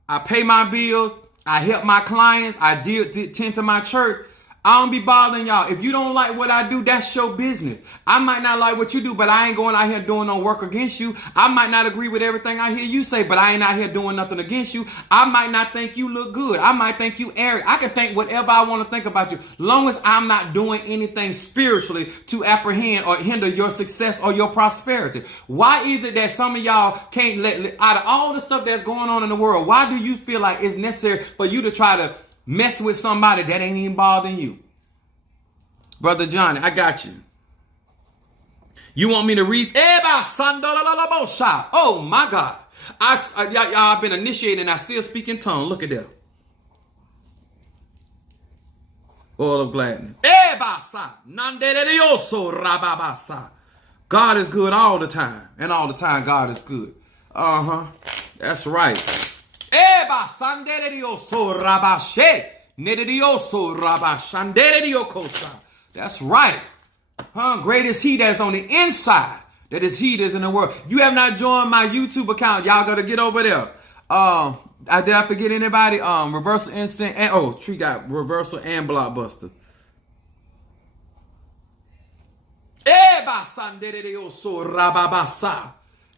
I pay my bills, I help my clients, I tend to my church. I don't be bothering y'all. If you don't like what I do, that's your business. I might not like what you do, but I ain't going out here doing no work against you. I might not agree with everything I hear you say, but I ain't out here doing nothing against you. I might not think you look good. I might think you arrogant. I can think whatever I want to think about you, long as I'm not doing anything spiritually to apprehend or hinder your success or your prosperity. Why is it that some of y'all can't out of all the stuff that's going on in the world, why do you feel like it's necessary for you to try to mess with somebody that ain't even bothering you? Brother Johnny, I got you. You want me to read? Oh my God. I've been initiated and I still speak in tongue. Look at that. Oil of gladness. God is good all the time. And all the time God is good. That's right. That's right. Great is he that's on the inside that is he that's in the world. You have not joined my YouTube account. Y'all got to get over there. Did I forget anybody? Reversal Instant. And, Tree got Reversal and Blockbuster.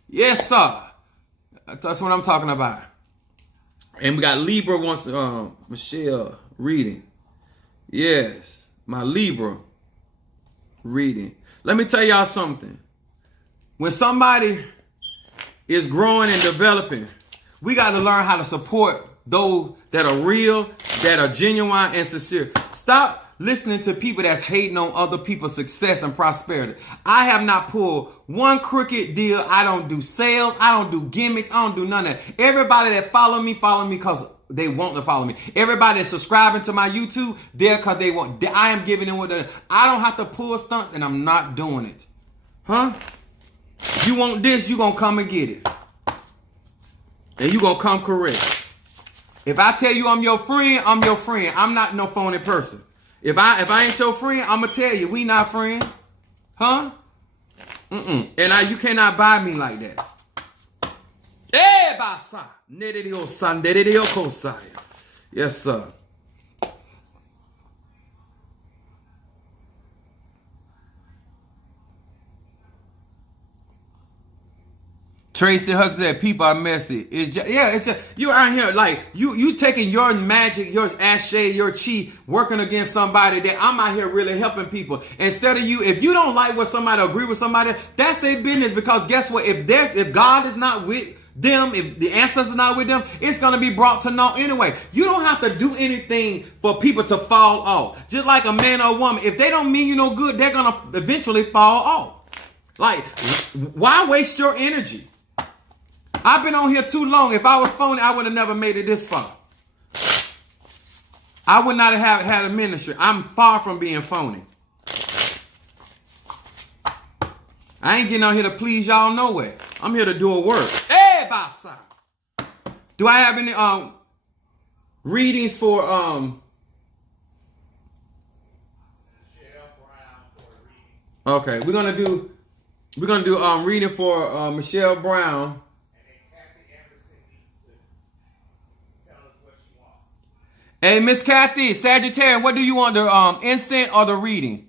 Yes, sir. That's what I'm talking about. And we got Libra wants Michelle reading. Yes, my Libra reading. Let me tell y'all something. When somebody is growing and developing, we got to learn how to support those that are real, that are genuine and sincere. Stop listening to people that's hating on other people's success and prosperity. I have not pulled one crooked deal. I don't do sales. I don't do gimmicks. I don't do none of that. Everybody that follow me because they want to follow me. Everybody that's subscribing to my YouTube, there because they want. I am giving them what they. I don't have to pull stunts, and I'm not doing it. You want this, you gonna come and get it. And you gonna come correct. If I tell you I'm your friend, I'm your friend. I'm not no phony person. If I ain't your friend, I'm gonna tell you we not friends. And you cannot buy me like that. Yes, sir. Tracy Hudson said people are messy. It's just you out here like you taking your magic, your ashe, your chi, working against somebody that I'm out here really helping people. Instead of you, if you don't like what somebody agree with somebody, that's their business. Because guess what? If God is not with them, if the ancestors are not with them, it's gonna be brought to naught anyway. You don't have to do anything for people to fall off. Just like a man or a woman, if they don't mean you no good, they're gonna eventually fall off. Like, why waste your energy? I've been on here too long. If I was phony, I would have never made it this far. I would not have had a ministry. I'm far from being phony. I ain't getting on here to please y'all no way. I'm here to do a work. Hey, basa. Do I have any readings for Okay, we're gonna do reading for Michelle Brown. Hey, Miss Kathy, Sagittarius, what do you want, the incense or the reading?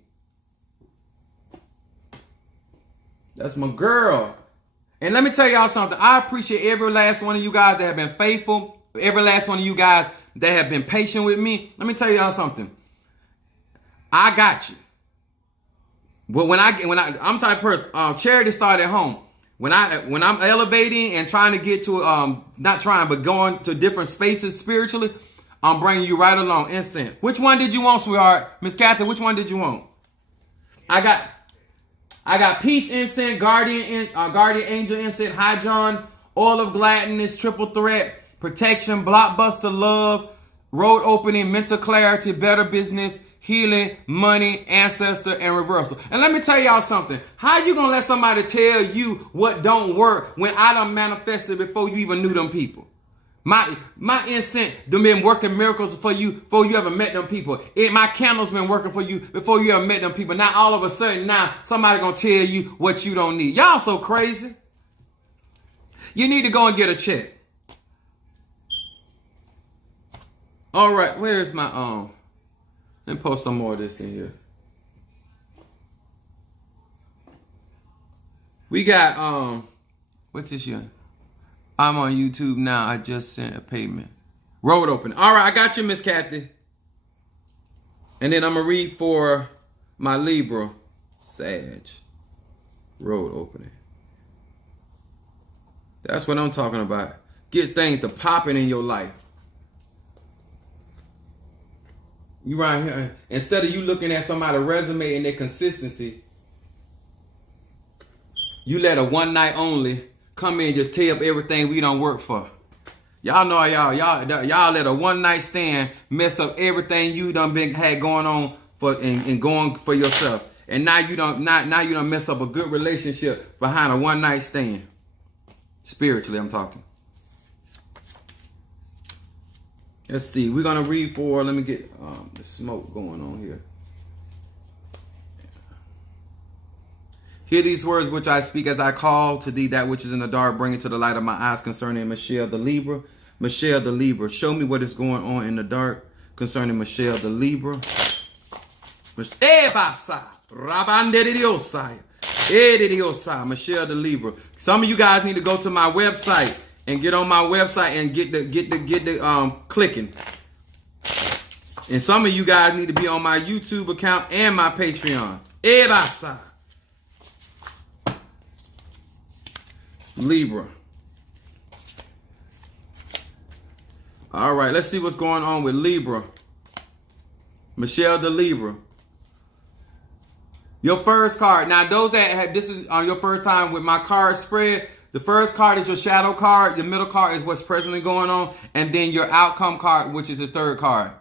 That's my girl. And let me tell y'all something. I appreciate every last one of you guys that have been faithful. Every last one of you guys that have been patient with me. Let me tell y'all something. I got you. But when I'm type of person, charity start at home. When I'm elevating and trying to get to not trying but going to different spaces spiritually, I'm bringing you right along. Incense. Which one did you want, sweetheart? Miss Kathy, which one did you want? I got peace incense, guardian angel incense, high John, oil of gladness, triple threat, protection, blockbuster love, road opening, mental clarity, better business, healing, money, ancestor, and reversal. And let me tell y'all something. How you gonna let somebody tell you what don't work when I done manifested before you even knew them people? My incense done been working miracles for you before you ever met them people. My candles been working for you before you ever met them people. Now all of a sudden now somebody gonna tell you what you don't need. Y'all so crazy. You need to go and get a check. All right, where's my let me post some more of this in here. We got what's this here? I'm on YouTube now. I just sent a payment. Road opening. All right, I got you, Miss Kathy. And then I'm going to read for my Libra, Sag. Road opening. That's what I'm talking about. Get things to popping in your life. You right here. Instead of you looking at somebody's resume and their consistency, you let a one night only come in and just tear up everything we don't work for. Y'all know y'all let a one night stand mess up everything you done had going on for and going for yourself. And now you don't mess up a good relationship behind a one night stand. Spiritually, I'm talking. Let's see. We're gonna read for. Let me get the smoke going on here. Hear these words which I speak as I call to thee that which is in the dark, bring it to the light of my eyes concerning Michelle the Libra. Michelle the Libra, show me what is going on in the dark concerning Michelle the Libra. Michelle the Libra. Some of you guys need to go to my website and get on my website and get the clicking. And some of you guys need to be on my YouTube account and my Patreon. Libra. All right, let's see what's going on with Libra. Michelle the Libra. Your first card. Now, those that had, this is on your first time with my card spread. The first card is your shadow card. The middle card is what's presently going on. And then your outcome card, which is the third card.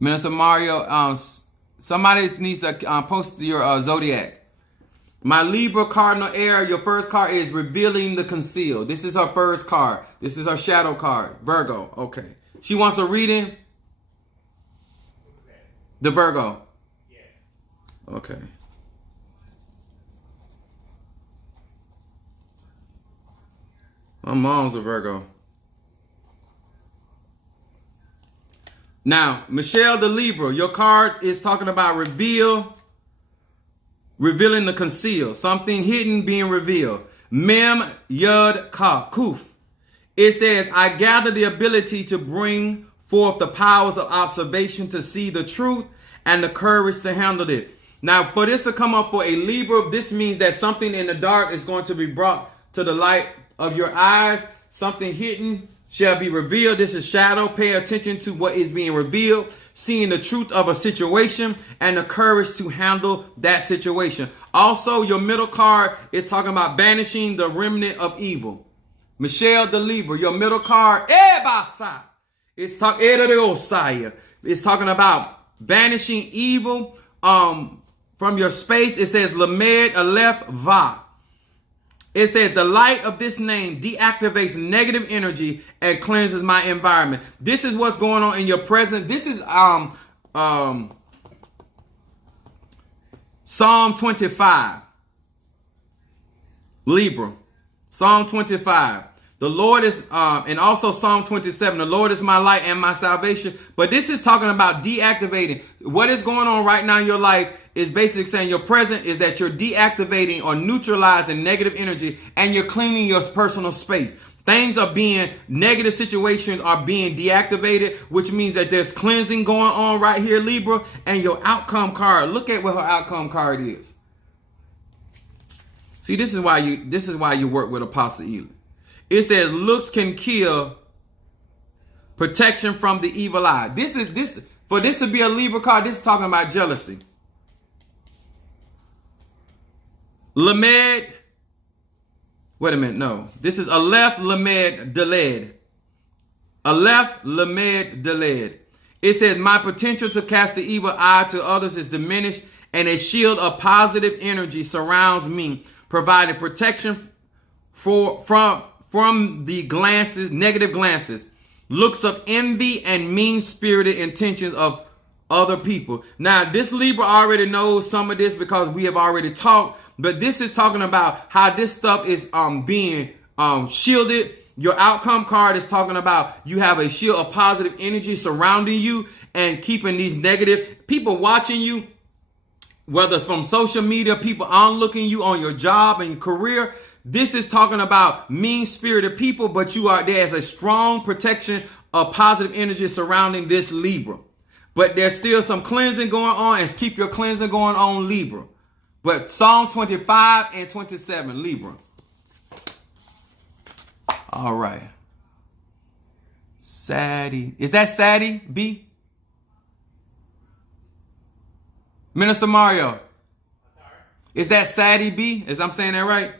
Minister Mario, somebody needs to post your zodiac. My Libra cardinal air, your first card is revealing the concealed. This is her first card. This is her shadow card. Virgo. Okay. She wants a reading. The Virgo. Yes. Okay. My mom's a Virgo. Now, Michelle the Libra, your card is talking about revealing the concealed, something hidden being revealed. Mem Yud Ka Kuf. It says, I gather the ability to bring forth the powers of observation to see the truth and the courage to handle it. Now, for this to come up for a Libra, this means that something in the dark is going to be brought to the light of your eyes. Something hidden shall be revealed. This is shadow. Pay attention to what is being revealed. Seeing the truth of a situation and the courage to handle that situation. Also, your middle card is talking about banishing the remnant of evil. Michelle the Libra, your middle card, it's talking about banishing evil from your space. It says Lamed Aleph Va. It says the light of this name deactivates negative energy and cleanses my environment. This is what's going on in your present. This is Psalm 25. Libra. Psalm 25. The Lord is, and also Psalm 27, the Lord is my light and my salvation. But this is talking about deactivating. What is going on right now in your life is basically saying your present is that you're deactivating or neutralizing negative energy and you're cleaning your personal space. Things are being, negative situations are being deactivated, which means that there's cleansing going on right here, Libra. And your outcome card, look at what her outcome card is. See, this is why you work with Apostle Ely. It says looks can kill, protection from the evil eye. For this to be a Libra card, this is talking about jealousy. Lamed, wait a minute, no. This is Aleph Lamed Deled. Aleph Lamed Deled. It says my potential to cast the evil eye to others is diminished and a shield of positive energy surrounds me, providing protection from the glances, negative glances, looks of envy and mean-spirited intentions of other people. Now, this Libra already knows some of this because we have already talked, but this is talking about how this stuff is being shielded. Your outcome card is talking about you have a shield of positive energy surrounding you and keeping these negative people watching you, whether from social media, people onlooking you on your job and your career. This is talking about mean-spirited people, but there's a strong protection of positive energy surrounding this Libra. But there's still some cleansing going on, and keep your cleansing going on, Libra. But Psalm 25 and 27, Libra. All right. Sadie. Is that Sadie B? Minister Mario. Is that Sadie B? Is I'm saying that right?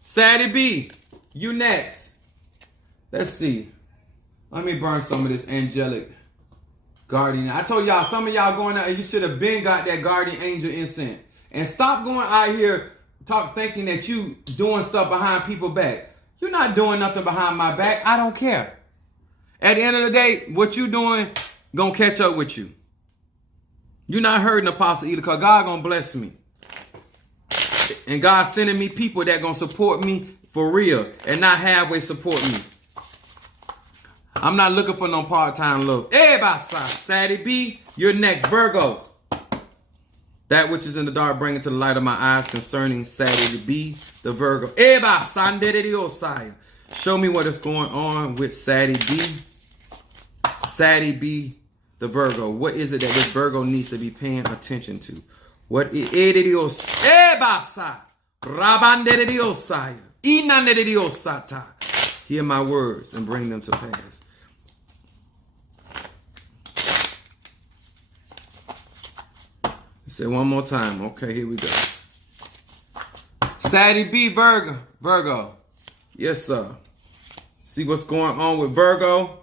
Sadie B, you next. Let's see. Let me burn some of this angelic guardian. I told y'all, some of y'all going out and you should have been got that guardian angel incense. And stop going out here thinking that you doing stuff behind people's back. You're not doing nothing behind my back. I don't care. At the end of the day, what you doing gonna catch up with you. You're not hurting Apostle either, because God gonna bless me. And God sending me people that gonna support me for real and not halfway support me. I'm not looking for no part-time look. Sadie B, you're next. Virgo. That which is in the dark, bring it to the light of my eyes concerning Sadie B, the Virgo. Show me what is going on with Sadie B. Sadie B, the Virgo. What is it that this Virgo needs to be paying attention to? What is Hear my words and bring them to pass. Say one more time. Okay, here we go. Sadie B, Virgo. Virgo. Yes, sir. See what's going on with Virgo.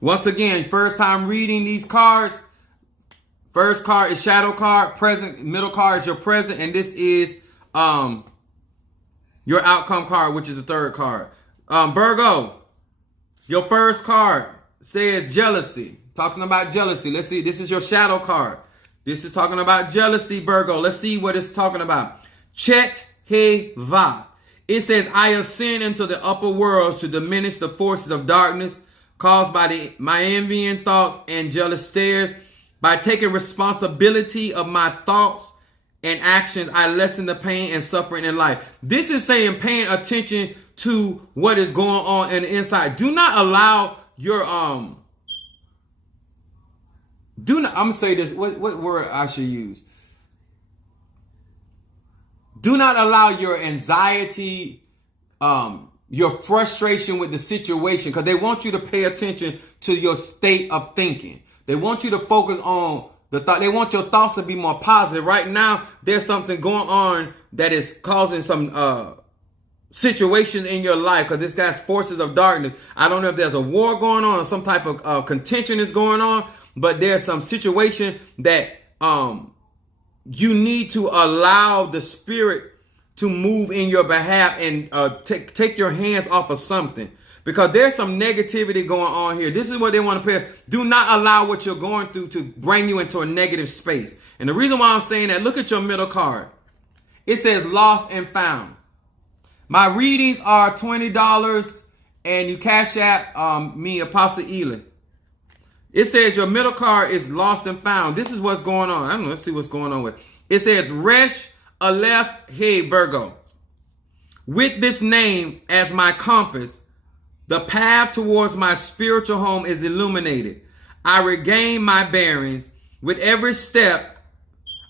Once again, first time reading these cards. First card is shadow card. Present, middle card is your present. And this is your outcome card, which is the third card. Virgo, your first card says jealousy. Talking about jealousy. Let's see. This is your shadow card. This is talking about jealousy, Virgo. Let's see what it's talking about. Chet he va. It says, I ascend into the upper worlds to diminish the forces of darkness caused by my envying thoughts and jealous stares. By taking responsibility of my thoughts and actions, I lessen the pain and suffering in life. This is saying paying attention to what is going on in the inside. Do not allow your I'm gonna say this. What word I should use? Do not allow your anxiety, your frustration with the situation, because they want you to pay attention to your state of thinking. They want you to focus on the thought. They want your thoughts to be more positive. Right now, there's something going on that is causing some situations in your life, because this guy's forces of darkness. I don't know if there's a war going on or some type of contention is going on. But there's some situation that you need to allow the spirit to move in your behalf and take your hands off of something. Because there's some negativity going on here. This is what they want to pay. Do not allow what you're going through to bring you into a negative space. And the reason why I'm saying that, look at your middle card. It says lost and found. My readings are $20 and you cash app me, Apostle Ely. It says your middle card is lost and found. This is what's going on. I don't know. Let's see what's going on with it. It says Resh Aleph He Virgo. With this name as my compass, the path towards my spiritual home is illuminated. I regain my bearings with every step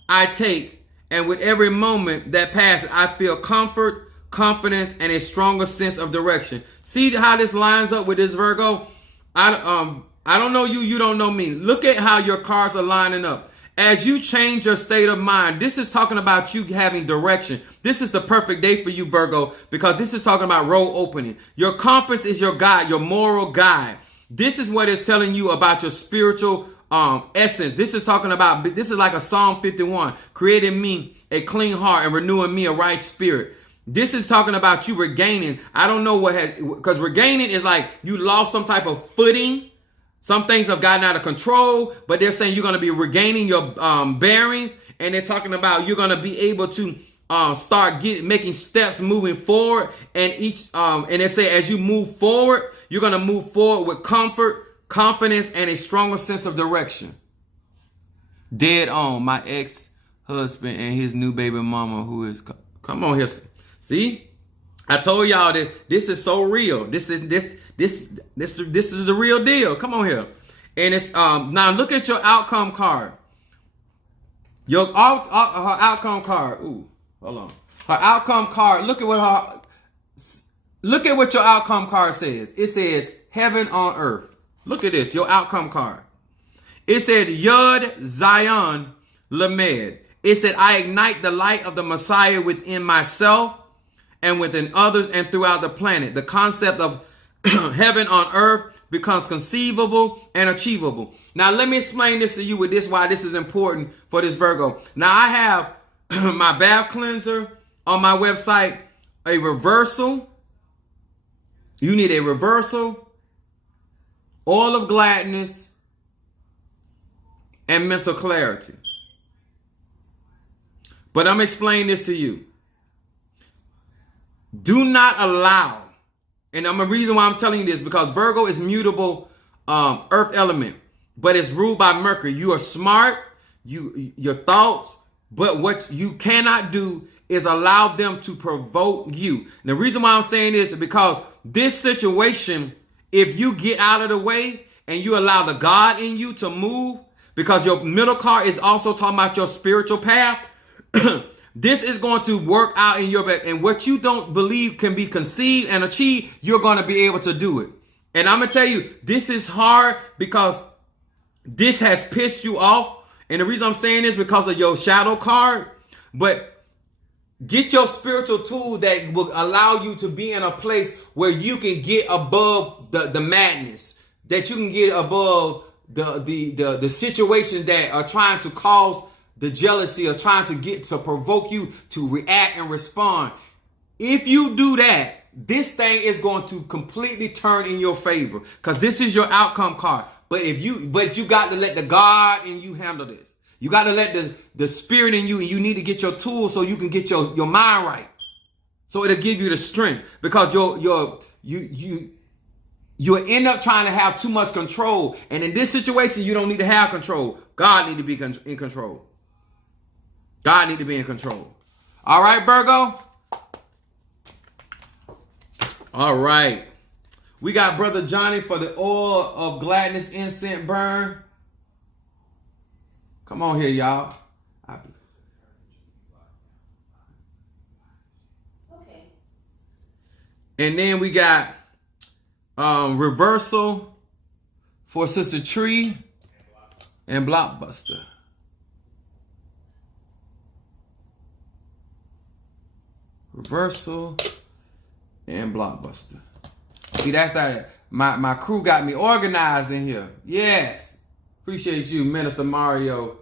I take, and with every moment that passes, I feel comfort, confidence, and a stronger sense of direction. See how this lines up with this Virgo? I don't know you, you don't know me. Look at how your cards are lining up. As you change your state of mind, this is talking about you having direction. This is the perfect day for you, Virgo, because this is talking about road opening. Your compass is your guide, your moral guide. This is what it's telling you about your spiritual essence. This is talking about, this is like a Psalm 51, creating me a clean heart and renewing me a right spirit. This is talking about you regaining. I don't know what has, because regaining is like you lost some type of footing. Some things have gotten out of control, but they're saying you're going to be regaining your bearings, and they're talking about you're going to be able to start making steps moving forward. And and they say as you move forward, you're going to move forward with comfort, confidence, and a stronger sense of direction. Dead on my ex-husband and his new baby mama, who is come on here. See, I told y'all this. This is so real. This is the real deal. Come on here. And it's now look at your outcome card. Your her outcome card. Ooh, hold on. Her outcome card. Look at what your outcome card says. It says heaven on earth. Look at this. Your outcome card. It said Yud Zion Lamed. It said I ignite the light of the Messiah within myself and within others and throughout the planet. The concept of heaven on earth becomes conceivable and achievable. Now, let me explain this to you with this, why this is important for this Virgo. Now, I have my bath cleanser on my website, a reversal, You need a reversal, oil of gladness, and mental clarity. But I'm explaining this to you. Do not allow, and the reason why I'm telling you this, because Virgo is mutable earth element, but it's ruled by Mercury. You are smart, your thoughts, but what you cannot do is allow them to provoke you. And the reason why I'm saying this is because this situation, if you get out of the way and you allow the God in you to move, because your middle card is also talking about your spiritual path, this is going to work out in your back. And what you don't believe can be conceived and achieved, you're going to be able to do it. And I'm going to tell you, this is hard because this has pissed you off. And the reason I'm saying this is because of your shadow card. But get your spiritual tool that will allow you to be in a place where you can get above the madness, that you can get above the situations that are trying to cause the jealousy, or trying to provoke you to react and respond. If you do that, this thing is going to completely turn in your favor, because this is your outcome card. But you got to let the God in you handle this. You got to let the spirit in you, and you need to get your tools so you can get your mind right. So it'll give you the strength, because you'll end up trying to have too much control. And in this situation, you don't need to have control. God need to be in control. God need to be in control. All right, Virgo. All right. We got Brother Johnny for the oil of gladness incense burn. Come on here, y'all. Okay. And then we got reversal for Sister Tree and Blockbuster. Reversal and Blockbuster. See, that's that. My crew got me organized in here. Yes. Appreciate you, Minister Mario.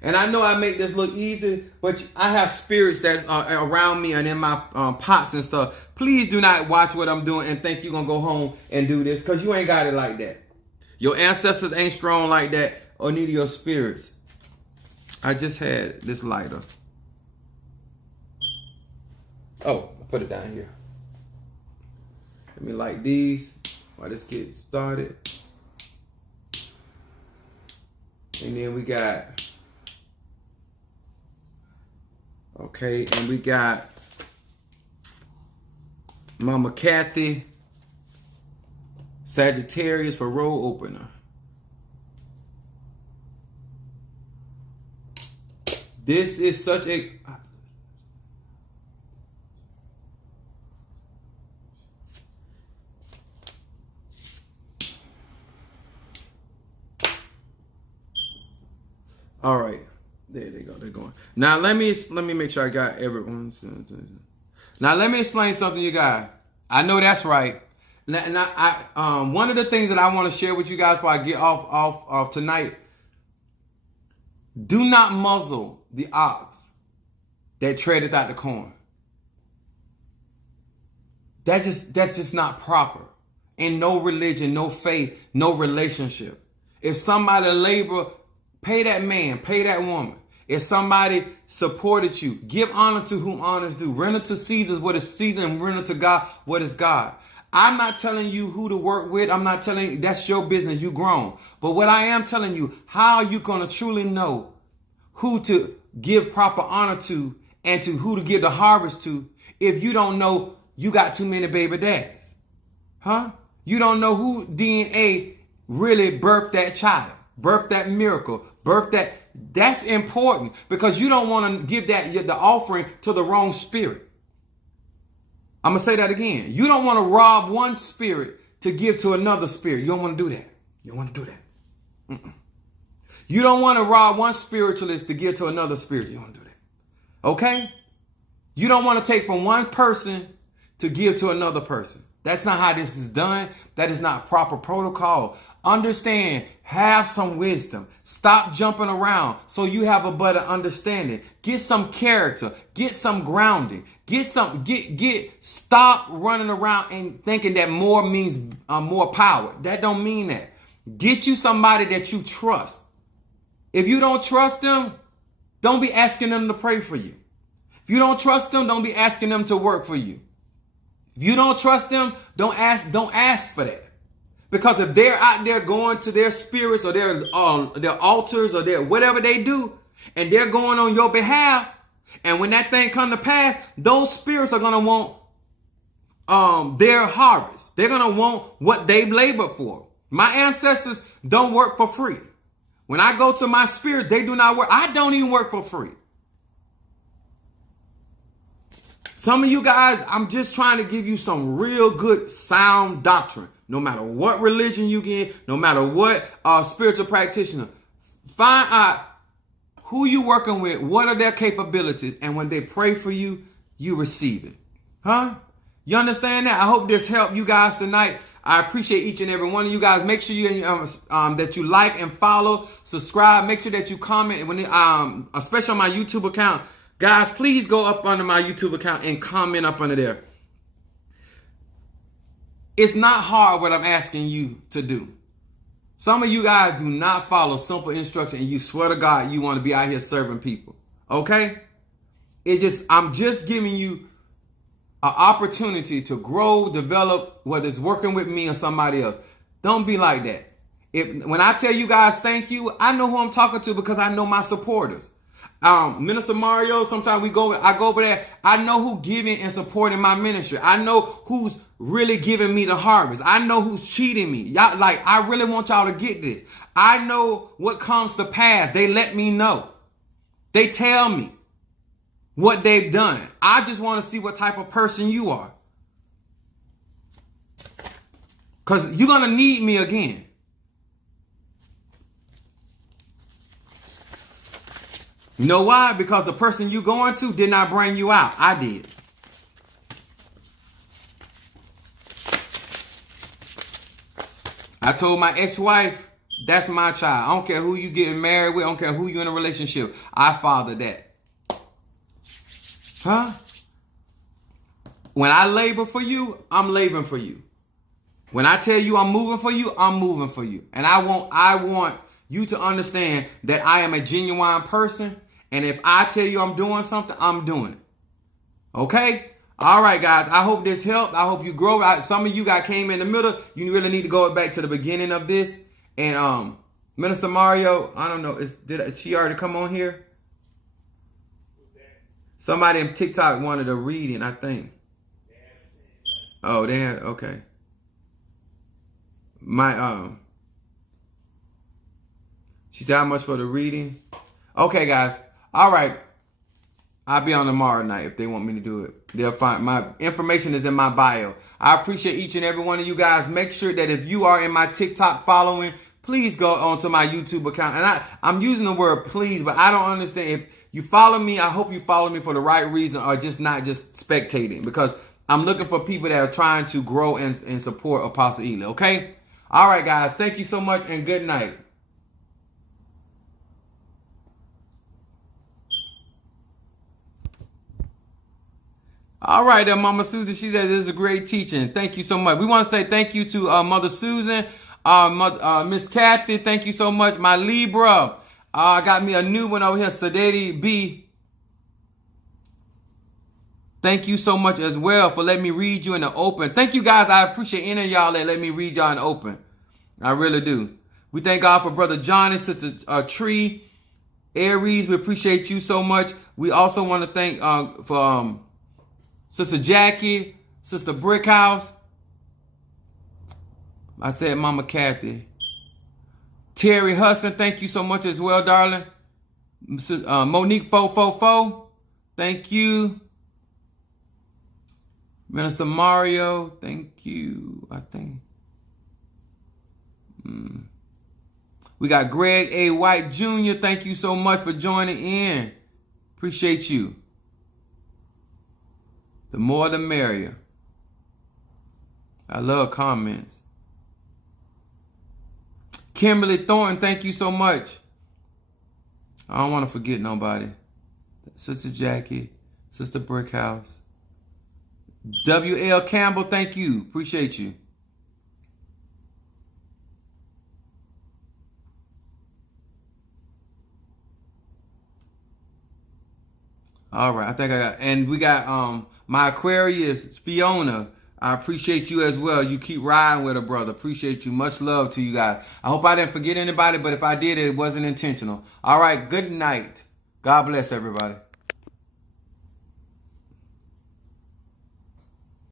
And I know I make this look easy, but I have spirits that are around me and in my pots and stuff. Please do not watch what I'm doing and think you're going to go home and do this, because you ain't got it like that. Your ancestors ain't strong like that, or neither your spirits. I just had this lighter. Oh, I put it down here. Let me light these while this gets started. And then we got, okay, and we got Mama Kathy, Sagittarius for road opener. This is such a... All right. There they go. They're going. Now, let me make sure I got everyone. Now, let me explain something, you guys. I know that's right. Now, one of the things that I want to share with you guys before I get off tonight, do not muzzle the ox that treadeth out the corn. That's just not proper. In no religion, no faith, no relationship. If somebody labor, pay that man, pay that woman. If somebody supported you, give honor to whom honor is due. Render to Caesar what is Caesar, and render to God what is God. I'm not telling you who to work with. I'm not telling you, that's your business. You grown. But what I am telling you, how are you going to truly know who to give proper honor to and to who to give the harvest to if you don't know you got too many baby daddies? Huh? You don't know who DNA really birthed that child, birthed that miracle, birthed that. That's important, because you don't want to give the offering to the wrong spirit. I'm going to say that again. You don't want to rob one spirit to give to another spirit. You don't want to do that. You don't want to do that. You don't want to rob one spiritualist to give to another spirit. You don't want to do that. Okay? You don't want to take from one person to give to another person. That's not how this is done. That is not proper protocol. Understand, have some wisdom. Stop jumping around so you have a better understanding. Get some character. Get some grounding. Stop running around and thinking that more means more power. That don't mean that. Get you somebody that you trust. If you don't trust them, don't be asking them to pray for you. If you don't trust them, don't be asking them to work for you. If you don't trust them, don't ask for that. Because if they're out there going to their spirits or their altars or their whatever they do, and they're going on your behalf, and when that thing come to pass, those spirits are gonna want their harvest. They're gonna want what they've labored for. My ancestors don't work for free. When I go to my spirit, they do not work. I don't even work for free. Some of you guys, I'm just trying to give you some real good sound doctrine. No matter what religion you get, no matter what spiritual practitioner, find out who you working with, what are their capabilities, and when they pray for you, you receive it. Huh? You understand that? I hope this helped you guys tonight. I appreciate each and every one of you guys. Make sure you that you like and follow, subscribe. Make sure that you comment when especially on my YouTube account. Guys, please go up under my YouTube account and comment up under there. It's not hard what I'm asking you to do. Some of you guys do not follow simple instruction and you swear to God you want to be out here serving people. Okay? I'm just giving you an opportunity to grow, develop, whether it's working with me or somebody else. Don't be like that. When I tell you guys thank you, I know who I'm talking to because I know my supporters. Minister Mario, sometimes I go over there. I know who giving and supporting my ministry. I know who's really giving me the harvest. I know who's cheating me. Y'all, I really want y'all to get this. I know what comes to pass. They let me know. They tell me what they've done. I just want to see what type of person you are. Because you're going to need me again. You know why? Because the person you going to did not bring you out. I did. I told my ex-wife, that's my child. I don't care who you getting married with. I don't care who you in a relationship. I father that. Huh? When I labor for you, I'm laboring for you. When I tell you I'm moving for you, I'm moving for you. And I want you to understand that I am a genuine person. And if I tell you I'm doing something, I'm doing it. Okay? All right, guys. I hope this helped. I hope you grow. Some of you guys came in the middle. You really need to go back to the beginning of this. And Minister Mario, I don't know. Did she already come on here? Somebody in TikTok wanted a reading, I think. Oh, they had, okay. She said how much for the reading? Okay, guys. All right. I'll be on tomorrow night if they want me to do it. They'll find my information is in my bio. I appreciate each and every one of you guys. Make sure that if you are in my TikTok following, please go onto my YouTube account. And I'm using the word please, but I don't understand. If you follow me, I hope you follow me for the right reason or just not just spectating, because I'm looking for people that are trying to grow and support Apostle Ely. Okay? All right, guys. Thank you so much and good night. All right, Mama Susan, she said this is a great teaching. Thank you so much. We want to say thank you to Mother Susan, Miss Kathy. Thank you so much. My Libra, got me a new one over here, Sadeti B. Thank you so much as well for letting me read you in the open. Thank you guys. I appreciate any of y'all that let me read y'all in the open. I really do. We thank God for Brother Johnny, Sister Tree, Aries. We appreciate you so much. We also want to thank for Sister Jackie, Sister Brickhouse. I said Mama Kathy. Terry Hudson, thank you so much as well, darling. Monique 444, thank you. Minister Mario, thank you. I think. We got Greg A. White Jr. Thank you so much for joining in. Appreciate you. The more the merrier. I love comments. Kimberly Thornton, thank you so much. I don't want to forget nobody. Sister Jackie, Sister Brickhouse. W.L. Campbell, thank you. Appreciate you. All right, I think I got, and we got my Aquarius, Fiona. I appreciate you as well. You keep riding with a brother. Appreciate you. Much love to you guys. I hope I didn't forget anybody, but if I did, it wasn't intentional. All right, good night. God bless everybody.